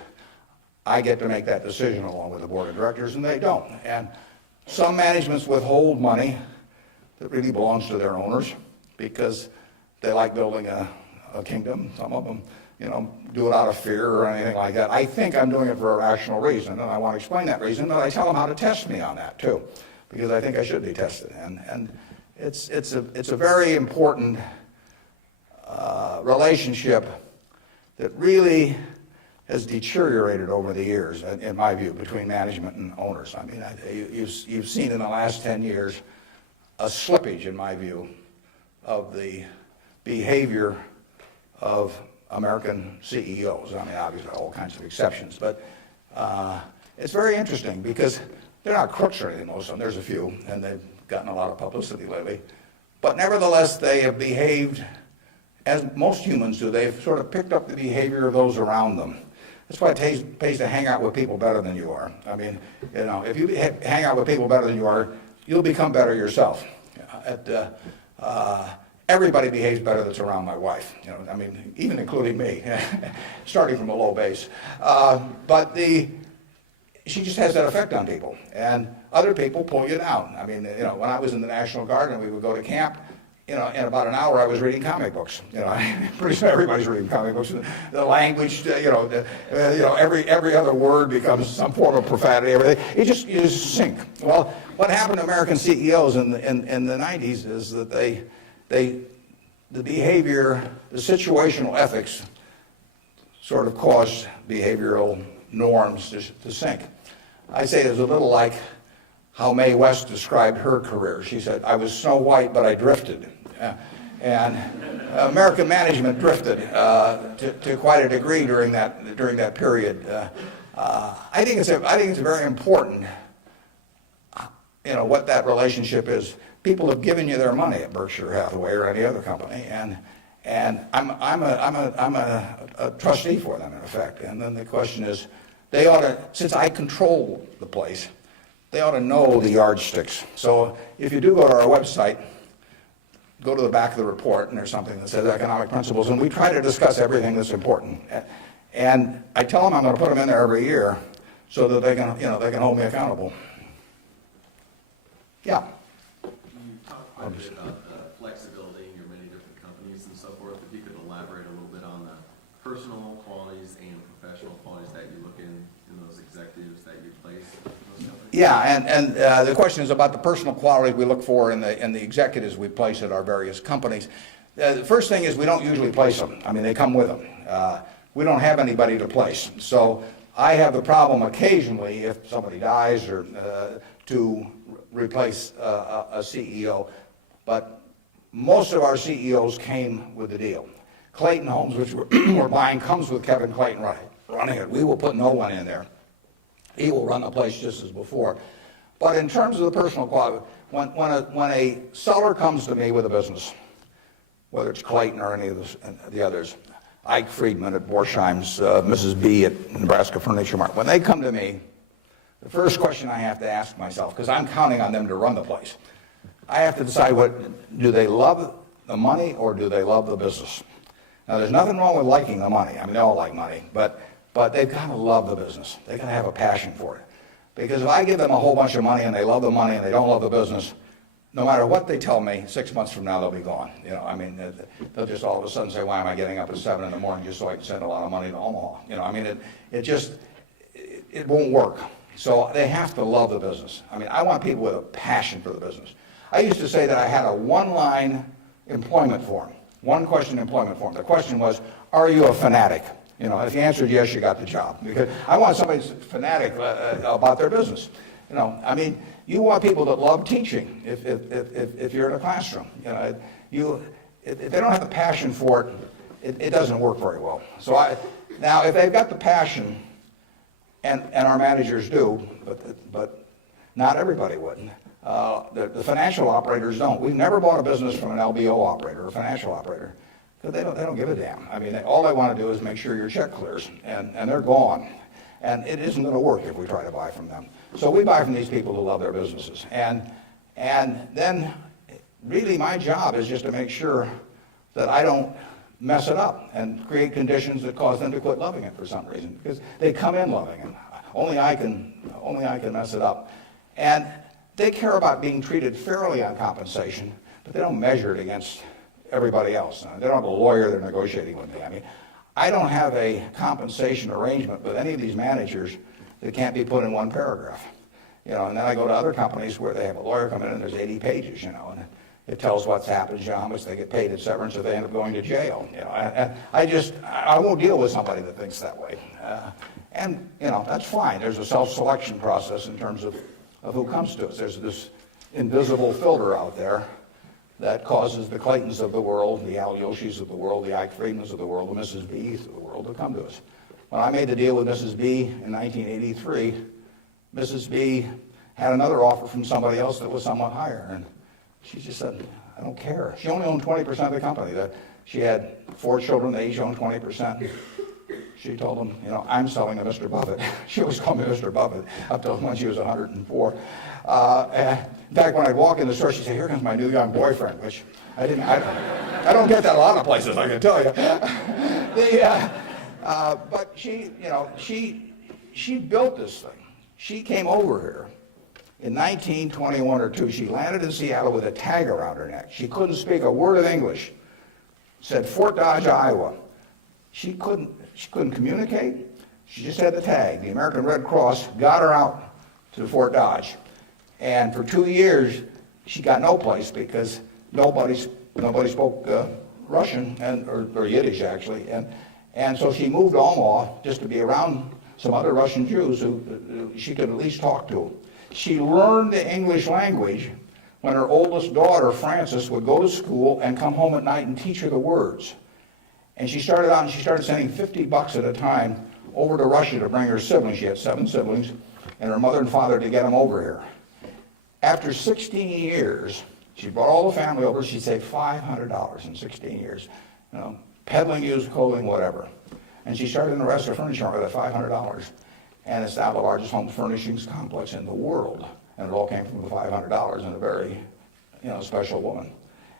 I get to make that decision along with the board of directors, and they don't. And some managements withhold money that really belongs to their owners because they like building a kingdom. Some of them, do it out of fear or anything like that. I think I'm doing it for a rational reason, and I want to explain that reason, but I tell them how to test me on that too, because I think I should be tested. And it's a very important relationship that really has deteriorated over the years, in my view, between management and owners. I mean, you've seen in the last 10 years a slippage, in my view, of the behavior of American CEOs. I mean, obviously, all kinds of exceptions, but it's very interesting because they're not crooks or anything, most of them. There's a few, and they've gotten a lot of publicity lately. But nevertheless, they have behaved as most humans do. They've sort of picked up the behavior of those around them. That's why it pays to hang out with people better than you are. I mean, if you hang out with people better than you are, you'll become better yourself. Everybody behaves better that's around my wife. I mean, even including me, starting from a low base. But she just has that effect on people, and other people pull you down. I mean, when I was in the National Guard and we would go to camp, in about an hour I was reading comic books. Pretty soon everybody's reading comic books. The language, every other word becomes some form of profanity. Everything. You just sink. Well, what happened to American CEOs in the 90s is that the behavior, the situational ethics, sort of caused behavioral norms to sink. I say it's a little like how Mae West described her career. She said, "I was Snow White, but I drifted." And American management drifted to quite a degree during that period. I think it's very important, what that relationship is. people have given you their money at Berkshire Hathaway or any other company, and I'm a trustee for them in effect. And then the question is, they ought to, since I control the place, they ought to know the yardsticks. So if you do go to our website, go to the back of the report, and there's something that says economic principles, and we try to discuss everything that's important. And I tell them I'm going to put them in there every year so that they can hold me accountable. Yeah. You talked quite a bit about flexibility in your many different companies and so forth. If you could elaborate a little bit on the personal qualities and professional qualities that you look in those executives that you place in those companies. Yeah, and the question is about the personal qualities we look for in the executives we place at our various companies. The first thing is we don't usually place them. I mean, they come with them. We don't have anybody to place. So I have the problem occasionally, if somebody dies, or to replace a CEO. But most of our CEOs came with the deal. Clayton Homes, which we're buying, comes with Kevin Clayton running it. We will put no one in there. He will run the place just as before. But in terms of the personal quality, when a seller comes to me with a business, whether it's Clayton or any of the others, Ike Friedman at Borsheim's, Mrs. B at Nebraska Furniture Mart, when they come to me, the first question I have to ask myself, because I'm counting on them to run the place, I have to decide, do they love the money or do they love the business? Now, there's nothing wrong with liking the money. I mean, they all like money, but they've got to love the business. They've got to have a passion for it. Because if I give them a whole bunch of money and they love the money and they don't love the business, no matter what they tell me, 6 months from now they'll be gone. I mean, they'll just all of a sudden say, why am I getting up at 7 in the morning just so I can send a lot of money to Omaha? I mean, it won't work. So they have to love the business. I mean, I want people with a passion for the business. I used to say that I had a one-line employment form, one-question employment form. The question was, are you a fanatic? If you answered yes, you got the job. Because I want somebody who's fanatic about their business. I mean, you want people that love teaching if you're in a classroom. If they don't have the passion for it, it doesn't work very well. So now, if they've got the passion, and our managers do, but not everybody would. The financial operators don't. We've never bought a business from an LBO operator or a financial operator because they don't give a damn. I mean, all they want to do is make sure your check clears, and they're gone. And it isn't going to work if we try to buy from them. So we buy from these people who love their businesses. And then really my job is just to make sure that I don't mess it up and create conditions that cause them to quit loving it for some reason, because they come in loving it. Only I can mess it up. And they care about being treated fairly on compensation, but they don't measure it against everybody else. They don't have a lawyer they're negotiating with me. I mean, I don't have a compensation arrangement with any of these managers that can't be put in one paragraph. And then I go to other companies where they have a lawyer come in and there's 80 pages, and it tells what's happened, how much they get paid at severance if they end up going to jail. And I won't deal with somebody that thinks that way. And that's fine. There's a self-selection process in terms of who comes to us. There's this invisible filter out there that causes the Claytons of the world, the Al Yoshis of the world, the Ike Friedmans of the world, the Mrs. B's of the world to come to us. When I made the deal with Mrs. B in 1983, Mrs. B had another offer from somebody else that was somewhat higher. And she just said, I don't care. She only owned 20% of the company. She had 4 children, they each owned 20%. She told them, I'm selling to Mr. Buffett. She always called me Mr. Buffett up till when she was 104. In fact, when I'd walk in the store, she'd say, here comes my new young boyfriend, which I don't get that a lot of places, I can tell you. But she built this thing. She came over here in 1921 or 2. She landed in Seattle with a tag around her neck. She couldn't speak a word of English. Said Fort Dodge, Iowa. She couldn't communicate. She just had the tag. The American Red Cross got her out to Fort Dodge. And for 2 years, she got no place because nobody spoke Russian or Yiddish, actually. And so she moved to Omaha just to be around some other Russian Jews who she could at least talk to. She learned the English language when her oldest daughter, Frances, would go to school and come home at night and teach her the words. And she started sending $50 at a time over to Russia to bring her siblings. She had 7 siblings, and her mother and father to get them over here. After 16 years, She brought all the family over. She saved $500 in 16 years, peddling used clothing, whatever. And she started in the rest of furniture with that $500. And it's now the largest home furnishings complex in the world. And it all came from the $500 and a very, special woman.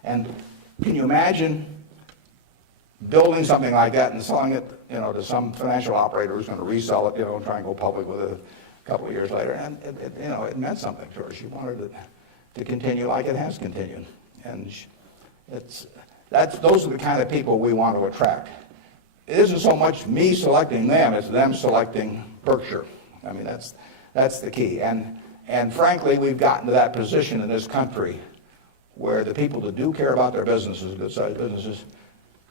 And can you imagine building something like that and selling it, to some financial operator who's going to resell it, and try and go public with it a couple of years later? And it meant something to her. She wanted it to continue like it has continued. And those are the kind of people we want to attract. It isn't so much me selecting them, it's them selecting Berkshire. I mean, that's the key. And frankly, we've gotten to that position in this country where the people that do care about their businesses, good-sized businesses,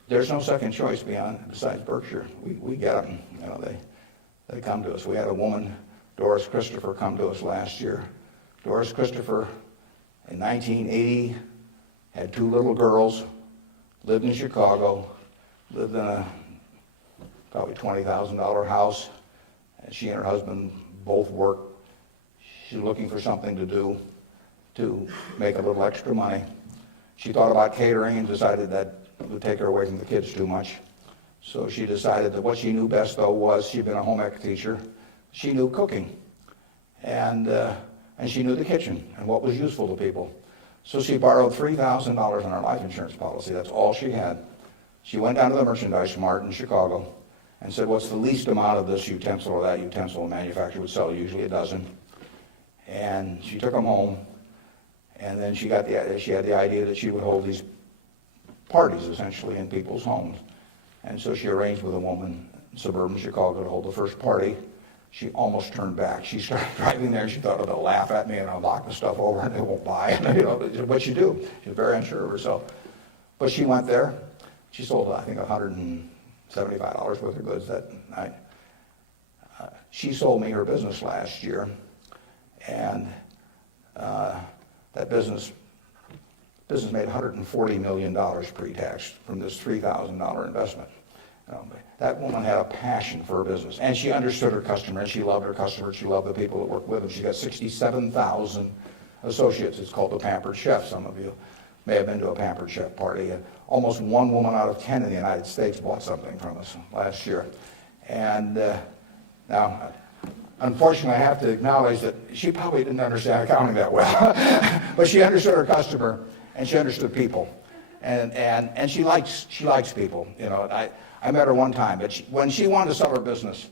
there's no second choice besides Berkshire. We get them. They come to us. We had a woman, Doris Christopher, come to us last year. Doris Christopher, in 1980, had 2 little girls, lived in Chicago, lived in a probably $20,000 house, and she and her husband both worked. She's looking for something to do to make a little extra money. She thought about catering and decided that it would take her away from the kids too much. So she decided that what she knew best, though, was she'd been a home ec teacher. She knew cooking, and she knew the kitchen and what was useful to people. So she borrowed $3,000 on her life insurance policy. That's all she had. She went down to the merchandise mart in Chicago and said, what's the least amount of this utensil or that utensil a manufacturer would sell, usually a dozen. And she took them home, and then she had the idea that she would hold these parties, essentially, in people's homes. And so she arranged with a woman in suburban Chicago to hold the first party. She almost turned back. She started driving there. She thought, they'll laugh at me and I'll knock the stuff over and they won't buy it. What you do. She's very unsure of herself. But she went there. She sold, I think, $175 worth of goods that night. She sold me her business last year, and that business made $140 million pre-tax from this $3,000 investment. That woman had a passion for her business, and she understood her customer, and she loved her customers. She loved the people that worked with them. She got 67,000 associates. It's called the Pampered Chef. Some of you may have been to a Pampered Chef party. Almost 1 woman out of 10 in the United States bought something from us last year. And now, unfortunately, I have to acknowledge that she probably didn't understand accounting that well, but she understood her customer, and she understood people, and she likes people. I met her one time, but when she wanted to sell her business,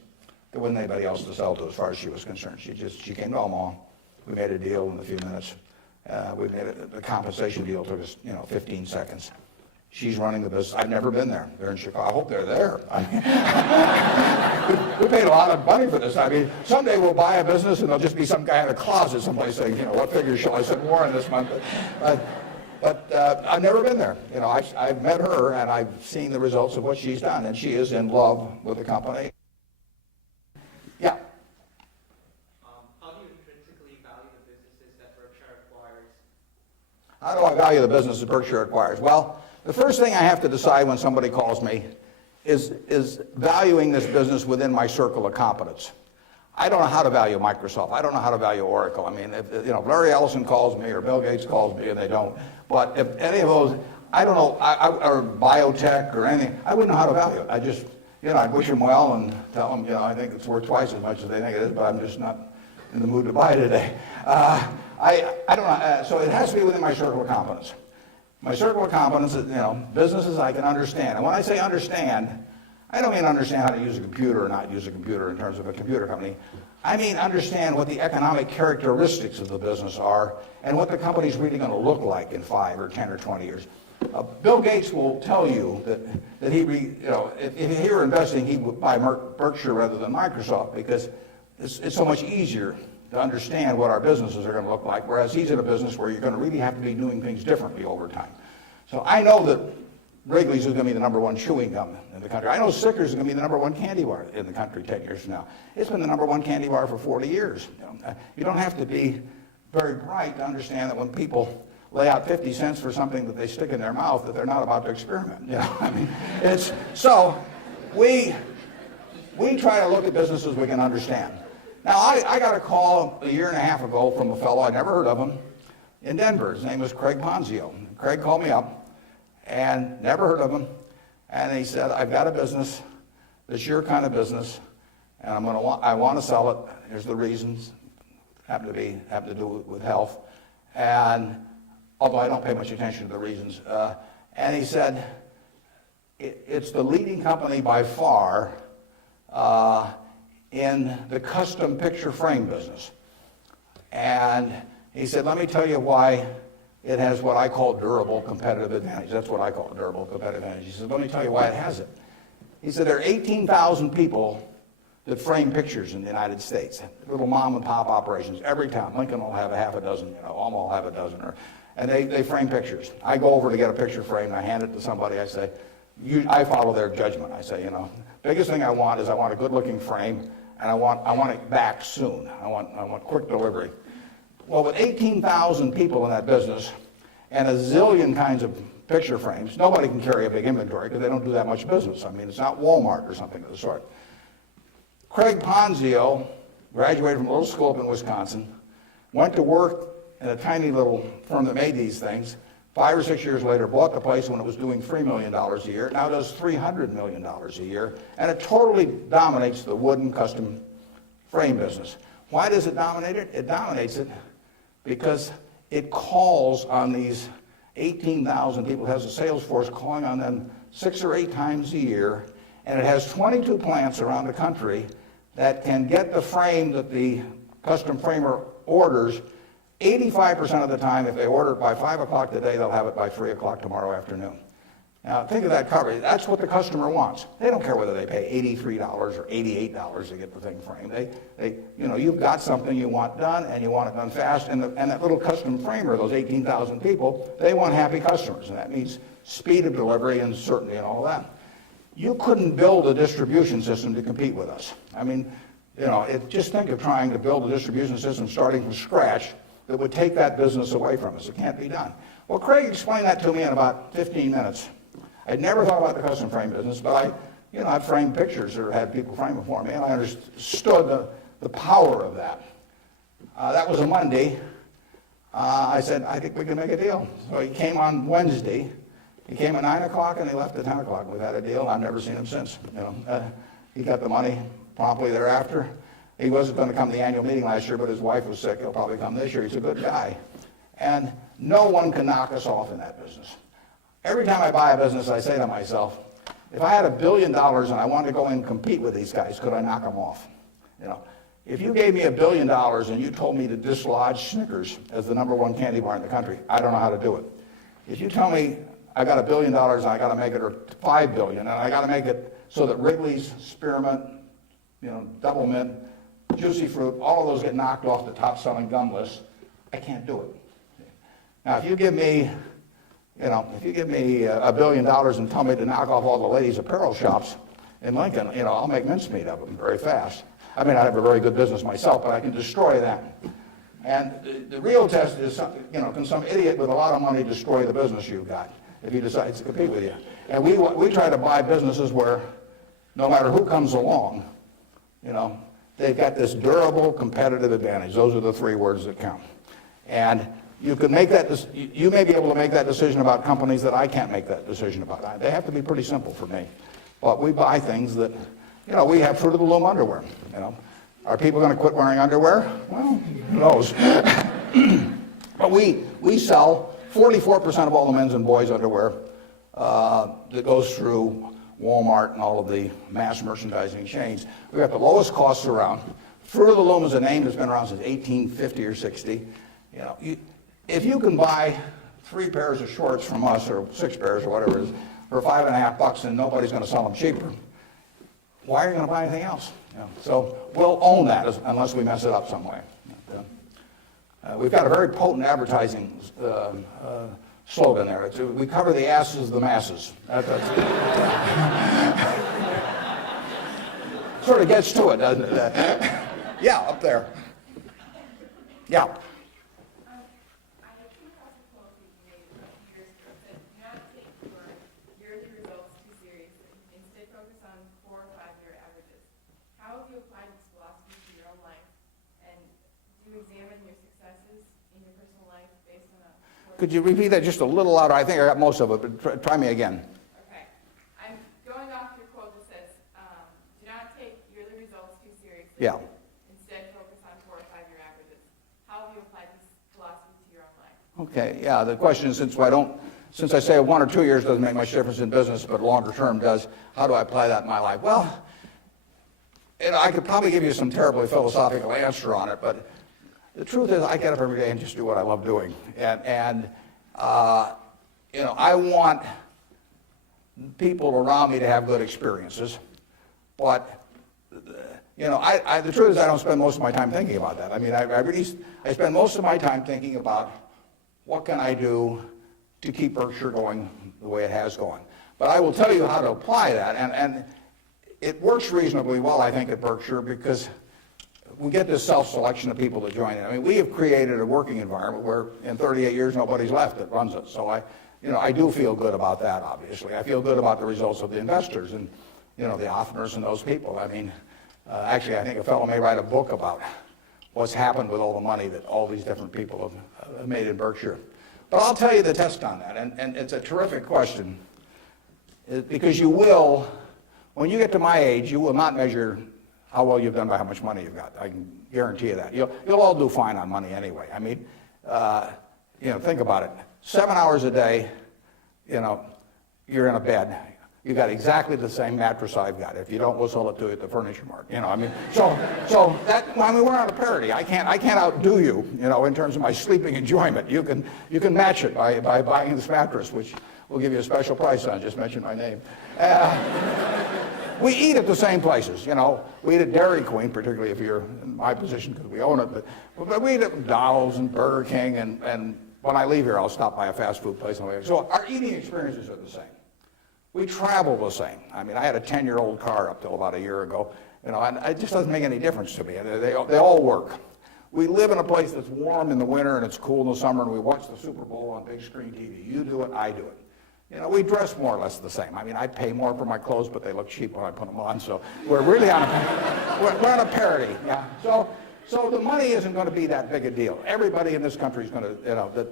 there wasn't anybody else to sell to as far as she was concerned. She came to Omaha. We made a deal in a few minutes. The compensation deal took us 15 seconds. She's running the business. I've never been there. They're in Chicago. I hope they're there. We paid a lot of money for this. I mean, someday we'll buy a business and there'll just be some guy in a closet someplace saying, what figure shall I send Warren this month? But I've never been there. I've met her and I've seen the results of what she's done, and she is in love with the company. Yeah. How do you intrinsically value the businesses that Berkshire acquires? How do I value the businesses Berkshire acquires? Well, the first thing I have to decide when somebody calls me is valuing this business within my circle of competence. I don't know how to value Microsoft. I don't know how to value Oracle. I mean, if Larry Ellison calls me or Bill Gates calls me, and they don't. But if any of those, I don't know, or biotech or anything, I wouldn't know how to value it. I just, I'd wish them well and tell them, I think it's worth twice as much as they think it is, but I'm just not in the mood to buy today. I don't know. So it has to be within my circle of competence. My circle of competence is, businesses I can understand. And when I say understand, I don't mean understand how to use a computer or not use a computer in terms of a computer company. I mean understand what the economic characteristics of the business are and what the company's really going to look like in 5 or 10 or 20 years. Bill Gates will tell you that if he were investing, he would buy Berkshire rather than Microsoft because it's so much easier to understand what our businesses are going to look like, whereas he's in a business where you're going to really have to be doing things differently over time. So I know that Wrigley's is going to be the #1 chewing gum in the country. I know Snickers is going to be the #1 candy bar in the country 10 years from now. It's been the #1 candy bar for 40 years. You don't have to be very bright to understand that when people lay out 50 cents for something that they stick in their mouth, that they're not about to experiment. I mean, so we try to look at businesses we can understand. Now, I got a call a year and a half ago from a fellow, I never heard of him. in Denver. His name was Craig Ponzio. Craig called me up, and never heard of him, and he said, I've got a business, it's your kind of business, and I want to sell it. Here's the reasons. Happen to do with health, and although I don't pay much attention to the reasons, and he said, it's the leading company by far in the custom picture frame business. And he said, let me tell you why it has what I call durable competitive advantage. That's what I call durable competitive advantage. He said, let me tell you why it has it. He said, there are 18,000 people that frame pictures in the United States, little mom and pop operations. Every town, Lincoln will have a half a dozen, Omaha will have a dozen, and they frame pictures. I go over to get a picture framed, I hand it to somebody, I say, I follow their judgment. I say, biggest thing I want is I want a good-looking frame, and I want it back soon. I want quick delivery. Well, with 18,000 people in that business and a zillion kinds of picture frames, nobody can carry a big inventory because they don't do that much business. I mean, it's not Walmart or something of the sort. Craig Ponzio graduated from a little school up in Wisconsin, went to work in a tiny little firm that made these things. 5 or 6 years later, bought the place when it was doing $3 million a year. Now does $300 million a year, and it totally dominates the wooden custom frame business. Why does it dominate it? It dominates it because it calls on these 18,000 people. It has a sales force calling on them 6 or 8 times a year, and it has 22 plants around the country that can get the frame that the custom framer orders 85% of the time. If they order it by 5 o'clock today, they'll have it by 3 o'clock tomorrow afternoon. Now, think of that coverage. That's what the customer wants. They don't care whether they pay $83 or $88 to get the thing framed. You've got something you want done, and you want it done fast. And that little custom framer, those 18,000 people, they want happy customers, and that means speed of delivery and certainty and all that. You couldn't build a distribution system to compete with us. I mean, just think of trying to build a distribution system starting from scratch that would take that business away from us. It can't be done. Well, Craig explained that to me in about 15 minutes. I'd never thought about the custom frame business, but I framed pictures or had people frame them for me, and I understood the power of that. That was a Monday. I said, I think we can make a deal. So he came on Wednesday. He came at 9 o'clock and he left at 10 o'clock. We've had a deal. I've never seen him since. He got the money promptly thereafter. He wasn't going to come to the annual meeting last year, but his wife was sick. He'll probably come this year. He's a good guy. And no one can knock us off in that business. Every time I buy a business, I say to myself, if I had $1 billion and I wanted to go in and compete with these guys, could I knock them off? If you gave me $1 billion and you told me to dislodge Snickers as the #1 candy bar in the country, I don't know how to do it. If you tell me I got $1 billion and I got to make it, or $5 billion, and I got to make it so that Wrigley's, Spearmint, Double Mint, Juicy Fruit, all of those get knocked off the top-selling gum list, I can't do it. Now, if you give me $1 billion and tell me to knock off all the ladies' apparel shops in Lincoln, I'll make mincemeat of them very fast. I mean, I have a very good business myself, but I can destroy them. And the real test is, can some idiot with a lot of money destroy the business you've got if he decides to compete with you? And we try to buy businesses where no matter who comes along, they've got this durable competitive advantage. Those are the 3 words that count. And you can make that. You may be able to make that decision about companies that I can't make that decision about. They have to be pretty simple for me. But we buy things that, we have Fruit of the Loom underwear. Are people going to quit wearing underwear? Well, who knows? But we sell 44% of all the men's and boys' underwear that goes through Walmart and all of the mass merchandising chains. We've got the lowest costs around. Fruit of the Loom is a name that's been around since 1850 or 60. If you can buy 3 pairs of shorts from us, or 6 pairs or whatever it is, for $5.50 and nobody's going to sell them cheaper, why are you going to buy anything else? So we'll own that unless we mess it up some way. We've got a very potent advertising slogan there. We cover the asses of the masses. Sort of gets to it, doesn't it? Yeah, up there. Yeah. Examine your successes in your personal life based on Could you repeat that just a little louder? I think I got most of it, but try me again. Okay. I'm going off your quote that says, do not take yearly results too seriously. Yeah. Instead, focus on 4 or 5 year averages. How have you applied this philosophy to your own life? Okay, yeah, the question is, since I say 1 or 2 years doesn't make much difference in business, but longer term does, how do I apply that in my life? Well, I could probably give you some terribly philosophical answer on it, but the truth is I get up every day and just do what I love doing. And I want people around me to have good experiences, but the truth is I don't spend most of my time thinking about that. I mean, I spend most of my time thinking about what can I do to keep Berkshire going the way it has gone. But I will tell you how to apply that, and it works reasonably well, I think, at Berkshire, because we get this self-selection of people that join in. I mean, we have created a working environment where in 38 years nobody's left that runs it. So I do feel good about that, obviously. I feel good about the results of the investors and, the Offners and those people. I mean, actually, I think a fellow may write a book about what's happened with all the money that all these different people have made in Berkshire. But I'll tell you the test on that, and it's a terrific question, because you will, when you get to my age, you will not measure how well you've done by how much money you've got. I can guarantee you that. You'll all do fine on money anyway. I mean, think about it. 7 hours a day, you're in a bed. You got exactly the same mattress I've got. If you don't, we'll sell it to you at the furniture mart. We're on a parity. I can't outdo you, in terms of my sleeping enjoyment. You can match it by buying this mattress, which we'll give you a special price on. Just mention my name. We eat at the same places. We eat at Dairy Queen, particularly if you're in my position because we own it. But we eat at McDonald's and Burger King, and when I leave here, I'll stop by a fast food place on the way. So our eating experiences are the same. We travel the same. I mean, I had a 10-year-old car up till about a year ago, and it just doesn't make any difference to me. They all work. We live in a place that's warm in the winter and it's cool in the summer, and we watch the Super Bowl on big screen TV. You do it, I do it. We dress more or less the same. I mean, I pay more for my clothes, but they look cheap when I put them on, so we're really on a parity. Yeah. So the money isn't going to be that big a deal. Everybody in this country is going to,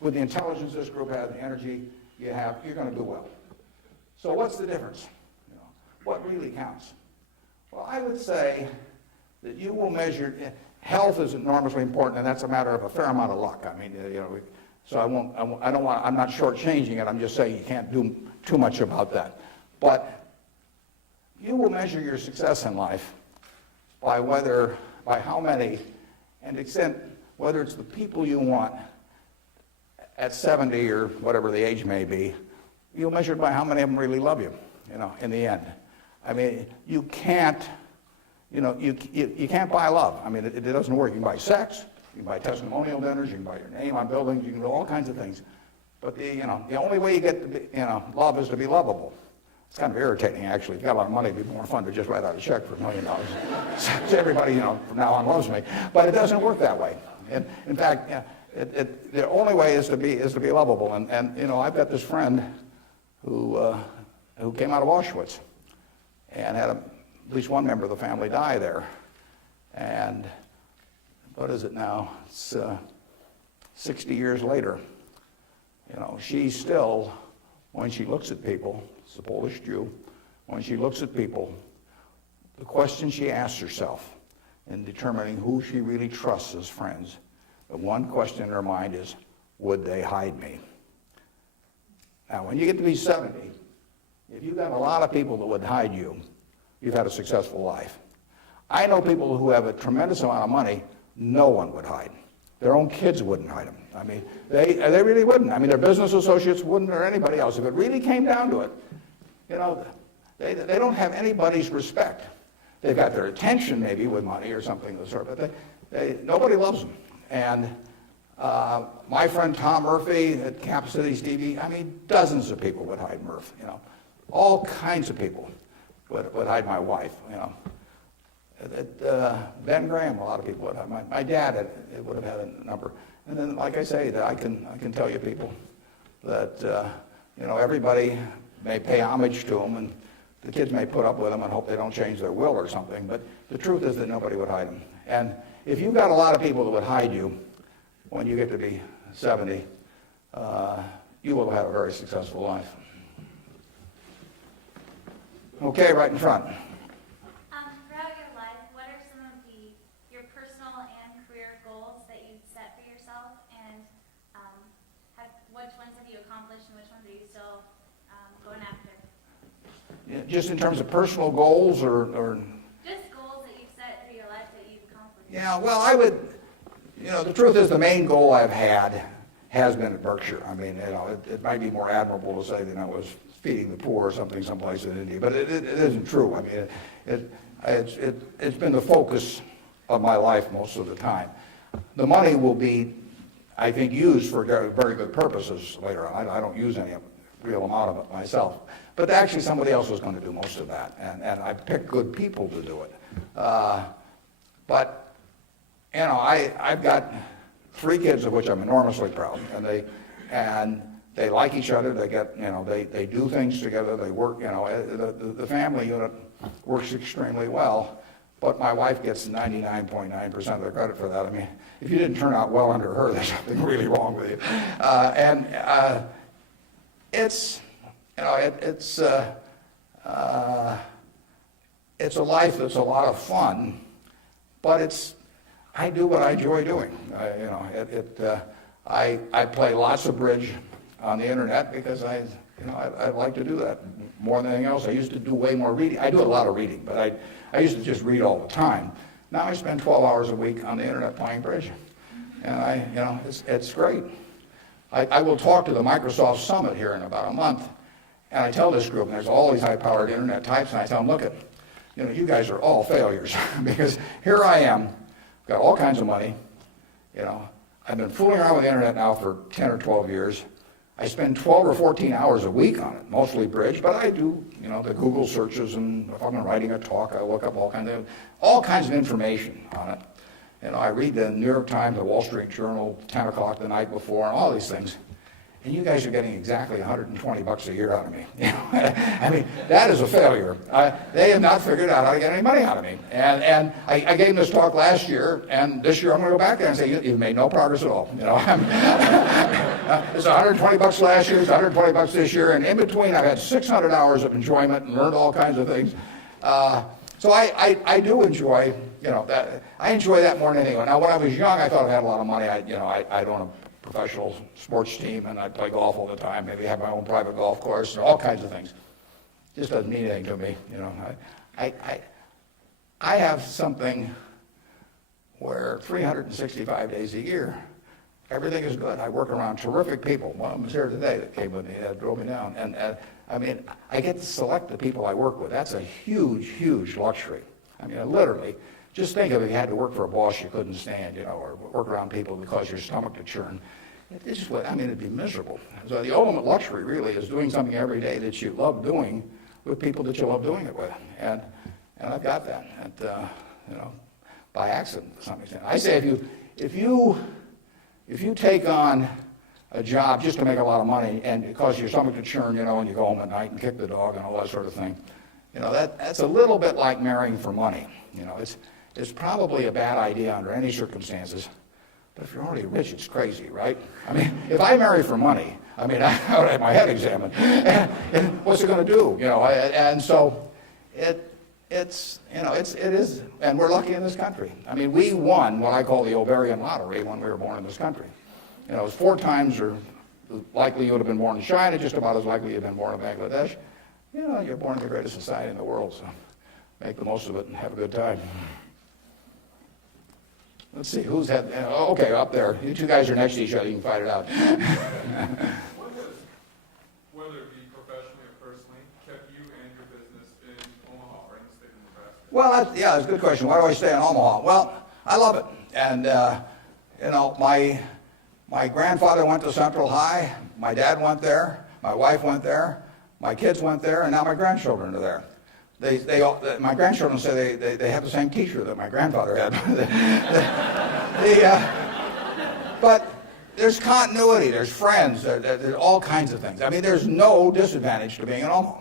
with the intelligence this group has, the energy you have, you're going to do well. So what's the difference? What really counts? Well, I would say that you will measure, health is enormously important, and that's a matter of a fair amount of luck. I mean, so I'm not shortchanging it. I'm just saying you can't do too much about that. But you will measure your success in life by how many, and extent, whether it's the people you want at 70 or whatever the age may be, you'll measure it by how many of them really love you, in the end. I mean, you can't buy love. I mean, it doesn't work. You can buy sex, you can buy testimonial dinners, you can buy your name on buildings, you can do all kinds of things. But the only way you get to be, love is to be lovable. It's kind of irritating, actually. If you've got a lot of money, it'd be more fun to just write out a check for $1 million. So everybody, from now on loves me. But it doesn't work that way. And in fact, the only way is to be lovable. And I've got this friend who came out of Auschwitz and had at least one member of the family die there. And what is it now? It's 60 years later. She still, when she looks at people, it's a Polish Jew, when she looks at people, the question she asks herself in determining who she really trusts as friends, the one question in her mind is, would they hide me? Now, when you get to be 70, if you've got a lot of people that would hide you, you've had a successful life. I know people who have a tremendous amount of money, no one would hide. Their own kids wouldn't hide them. I mean, they really wouldn't. I mean, their business associates wouldn't, or anybody else. If it really came down to it, they don't have anybody's respect. They've got their attention maybe with money or something of the sort, but nobody loves them. And my friend Tom Murphy at Cap Cities TV, I mean, dozens of people would hide Murph, all kinds of people would hide my wife, Ben Graham, a lot of people would hide. My dad would have had a number. And then, like I say, I can tell you people that, everybody may pay homage to them, and the kids may put up with them and hope they don't change their will or something, but the truth is that nobody would hide them. And if you've got a lot of people that would hide you when you get to be 70, you will have a very successful life. Okay, right in front. Throughout your life, what are some of your personal and career goals that you've set for yourself, and which ones have you accomplished and which ones are you still going after? Yeah, just in terms of personal goals or Just goals that you've set for your life that you've accomplished. Yeah, well, I would, the truth is the main goal I've had has been at Berkshire. I mean, it might be more admirable to say that I was feeding the poor or something someplace in India, but it isn't true. I mean, it's been the focus of my life most of the time. The money will be, I think, used for very good purposes later on. I don't use any real amount of it myself. But actually somebody else was going to do most of that, and I picked good people to do it. But, I've got 3 kids of which I'm enormously proud, and they like each other. They get, they do things together. They work, the family unit works extremely well. But my wife gets 99.9% of the credit for that. I mean, if you didn't turn out well under her, there's something really wrong with you. It's a life that's a lot of fun, but I do what I enjoy doing. I play lots of bridge on the internet because I like to do that more than anything else. I used to do way more reading. I do a lot of reading, but I used to just read all the time. Now I spend 12 hours a week on the internet playing bridge, and it's great. I will talk to the Microsoft Summit here in about a month, and I tell this group, and there's all these high-powered internet types, and I tell them, look, you guys are all failures because here I am, got all kinds of money, I've been fooling around with the internet now for 10 or 12 years. I spend 12 or 14 hours a week on it, mostly bridge, but I do, the Google searches, and if I'm writing a talk, I look up all kinds of information on it. I read the New York Times, the Wall Street Journal, 10 o'clock the night before, and all these things. And you guys are getting exactly $120 a year out of me. I mean, that is a failure. They have not figured out how to get any money out of me. And I gave this talk last year, and this year I'm going to go back there and say, you've made no progress at all. It's $120 last year, it's $120 this year, and in between I've had 600 hours of enjoyment and learned all kinds of things. So I do enjoy, that. I enjoy that more than anyone. Now, when I was young, I thought I had a lot of money. I'd own a professional sports team, and I'd play golf all the time, maybe have my own private golf course, and all kinds of things. Just doesn't mean anything to me, I have something where 365 days a year, everything is good. I work around terrific people. One of them is here today that came with me, that drove me down. And I mean, I get to select the people I work with. That's a huge, huge luxury. I mean, literally, just think of if you had to work for a boss you couldn't stand, or work around people that cause your stomach to churn. It'd be miserable. So the ultimate luxury really is doing something every day that you love doing with people that you love doing it with. And I've got that, by accident to some extent. I say if you take on a job just to make a lot of money and it causes your stomach to churn, and you go home at night and kick the dog and all that sort of thing, that's a little bit like marrying for money. It's probably a bad idea under any circumstances. But if you're already rich, it's crazy, right? I mean, if I marry for money, I would have my head examined. And what's it going to do? And so it is, and we're lucky in this country. I mean, we won what I call the ovarian lottery when we were born in this country. It's 4 times or likely you would have been born in China, just about as likely you've been born in Bangladesh. You're born in the greatest society in the world, so make the most of it and have a good time. Let's see, who's had, okay, up there. You 2 guys are next to each other, you can fight it out. What has, whether it be professionally or personally, kept you and your business in Omaha or in the state of Nebraska? Well, that's a good question. Why do I stay in Omaha? Well, I love it. And, my grandfather went to Central High. My dad went there. My wife went there. My kids went there. And now my grandchildren are there. My grandchildren say they have the same teacher that my grandfather had. But there's continuity, there's friends, there's all kinds of things. I mean, there's no disadvantage to being in Omaha.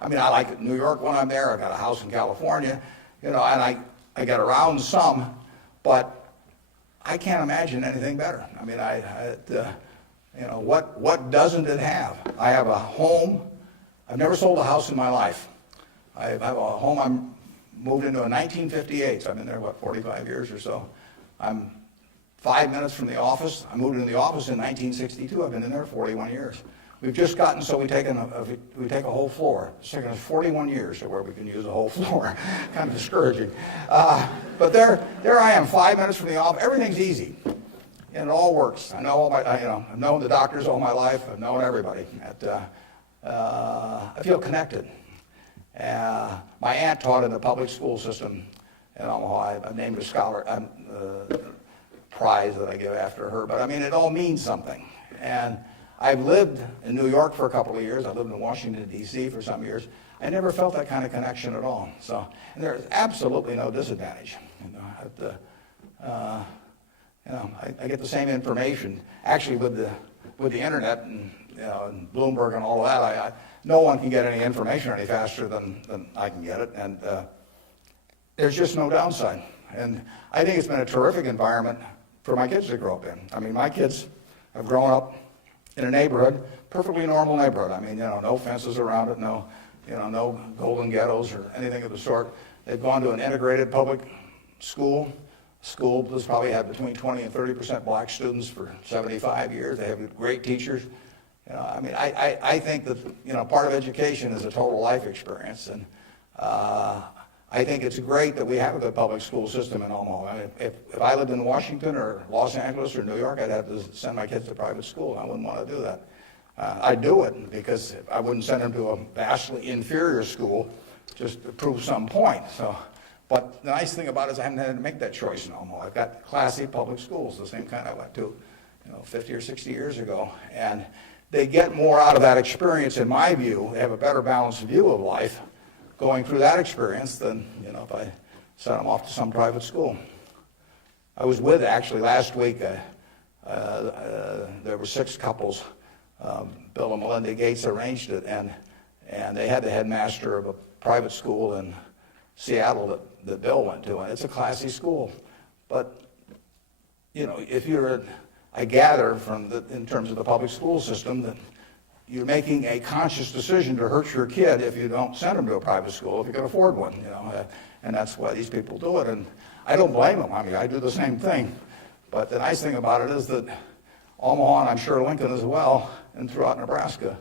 I mean, I like New York when I'm there. I've got a house in California, and I get around some, but I can't imagine anything better. I mean, You know, what doesn't it have? I have a home. I've never sold a house in my life. I have a home I moved into in 1958, so I've been there, 45 years or so. I'm 5 minutes from the office. I moved into the office in 1962. I've been in there 41 years. We've just gotten so we take a whole floor. It's taken us 41 years to where we can use a whole floor. Kind of discouraging. But there I am, 5 minutes from the office. Everything's easy, and it all works. I know I've known the doctors all my life. I've known everybody. I feel connected. My aunt taught in the public school system in Omaha. I named a scholar prize that I give after her. But I mean, it all means something. And I've lived in New York for a couple of years. I lived in Washington, D.C. for some years. I never felt that kind of connection at all. So, and there's absolutely no disadvantage. I get the same information. Actually, with the internet and, and Bloomberg and all of that, no one can get any information any faster than I can get it. And there's just no downside. And I think it's been a terrific environment for my kids to grow up in. I mean, my kids have grown up in a neighborhood, perfectly normal neighborhood. I mean, no fences around it, no golden ghettos or anything of the sort. They've gone to an integrated public school. School that's probably had between 20 and 30% black students for 75 years. They have great teachers. I mean, I think that, part of education is a total life experience. And I think it's great that we have a good public school system in Omaha. If I lived in Washington or Los Angeles or New York, I'd have to send my kids to private school. I wouldn't want to do that. I'd do it because I wouldn't send them to a vastly inferior school just to prove some point. But the nice thing about it is I haven't had to make that choice in Omaha. I've got classy public schools, the same kind I went to 50 or 60 years ago. And they get more out of that experience, in my view. They have a better balanced view of life going through that experience than if I sent them off to some private school. I was with, actually, last week, there were 6 couples. Bill and Melinda Gates arranged it, and they had the headmaster of a private school in Seattle that Bill went to, and it's a classy school. But, if I gather in terms of the public school system that you're making a conscious decision to hurt your kid if you don't send them to a private school if you can afford one, and that's why these people do it. And I don't blame them. I mean, I do the same thing. But the nice thing about it is that Omaha, and I'm sure Lincoln as well, and throughout Nebraska,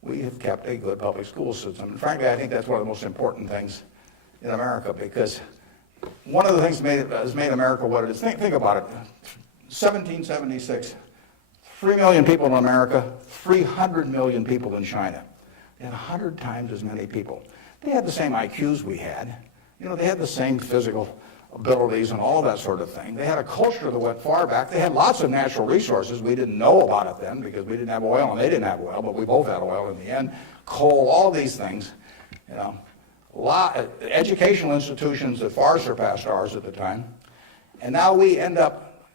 we have kept a good public school system. And frankly, I think that's one of the most important things in America, because one of the things that has made America what it is, think about it. 1776, 3 million people in America, 300 million people in China. They had 100 times as many people. They had the same IQs we had. They had the same physical abilities and all of that sort of thing. They had a culture that went far back. They had lots of natural resources. We didn't know about it then because we didn't have oil and they didn't have oil, but we both had oil in the end. Coal, all these things. Educational institutions that far surpassed ours at the time. And now we end up,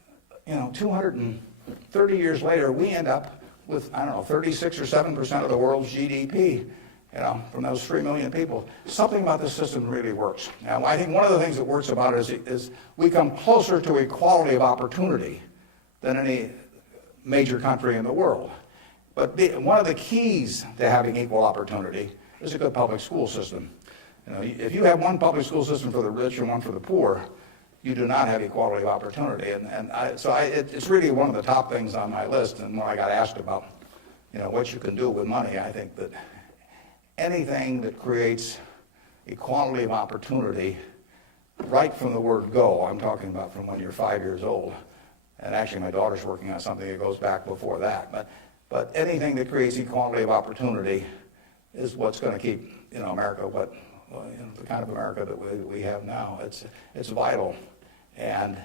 230 years later, we end up with, 36 or 7% of the world's GDP, from those 3 million people. Something about the system really works. Now, I think one of the things that works about it is we come closer to equality of opportunity than any major country in the world. But one of the keys to having equal opportunity is a good public school system. If you have one public school system for the rich and one for the poor, you do not have equality of opportunity. It's really one of the top things on my list. And when I got asked about, what you can do with money, I think that anything that creates equality of opportunity, right from the word go, I'm talking about from when you're 5 years old, and actually my daughter's working on something that goes back before that, but anything that creates equality of opportunity is what's going to keep, America the kind of America that we have now. It's vital, and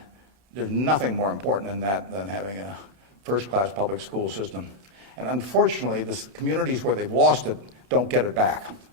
there's nothing more important than that than having a first-class public school system. And unfortunately, the communities where they've lost it don't get it back.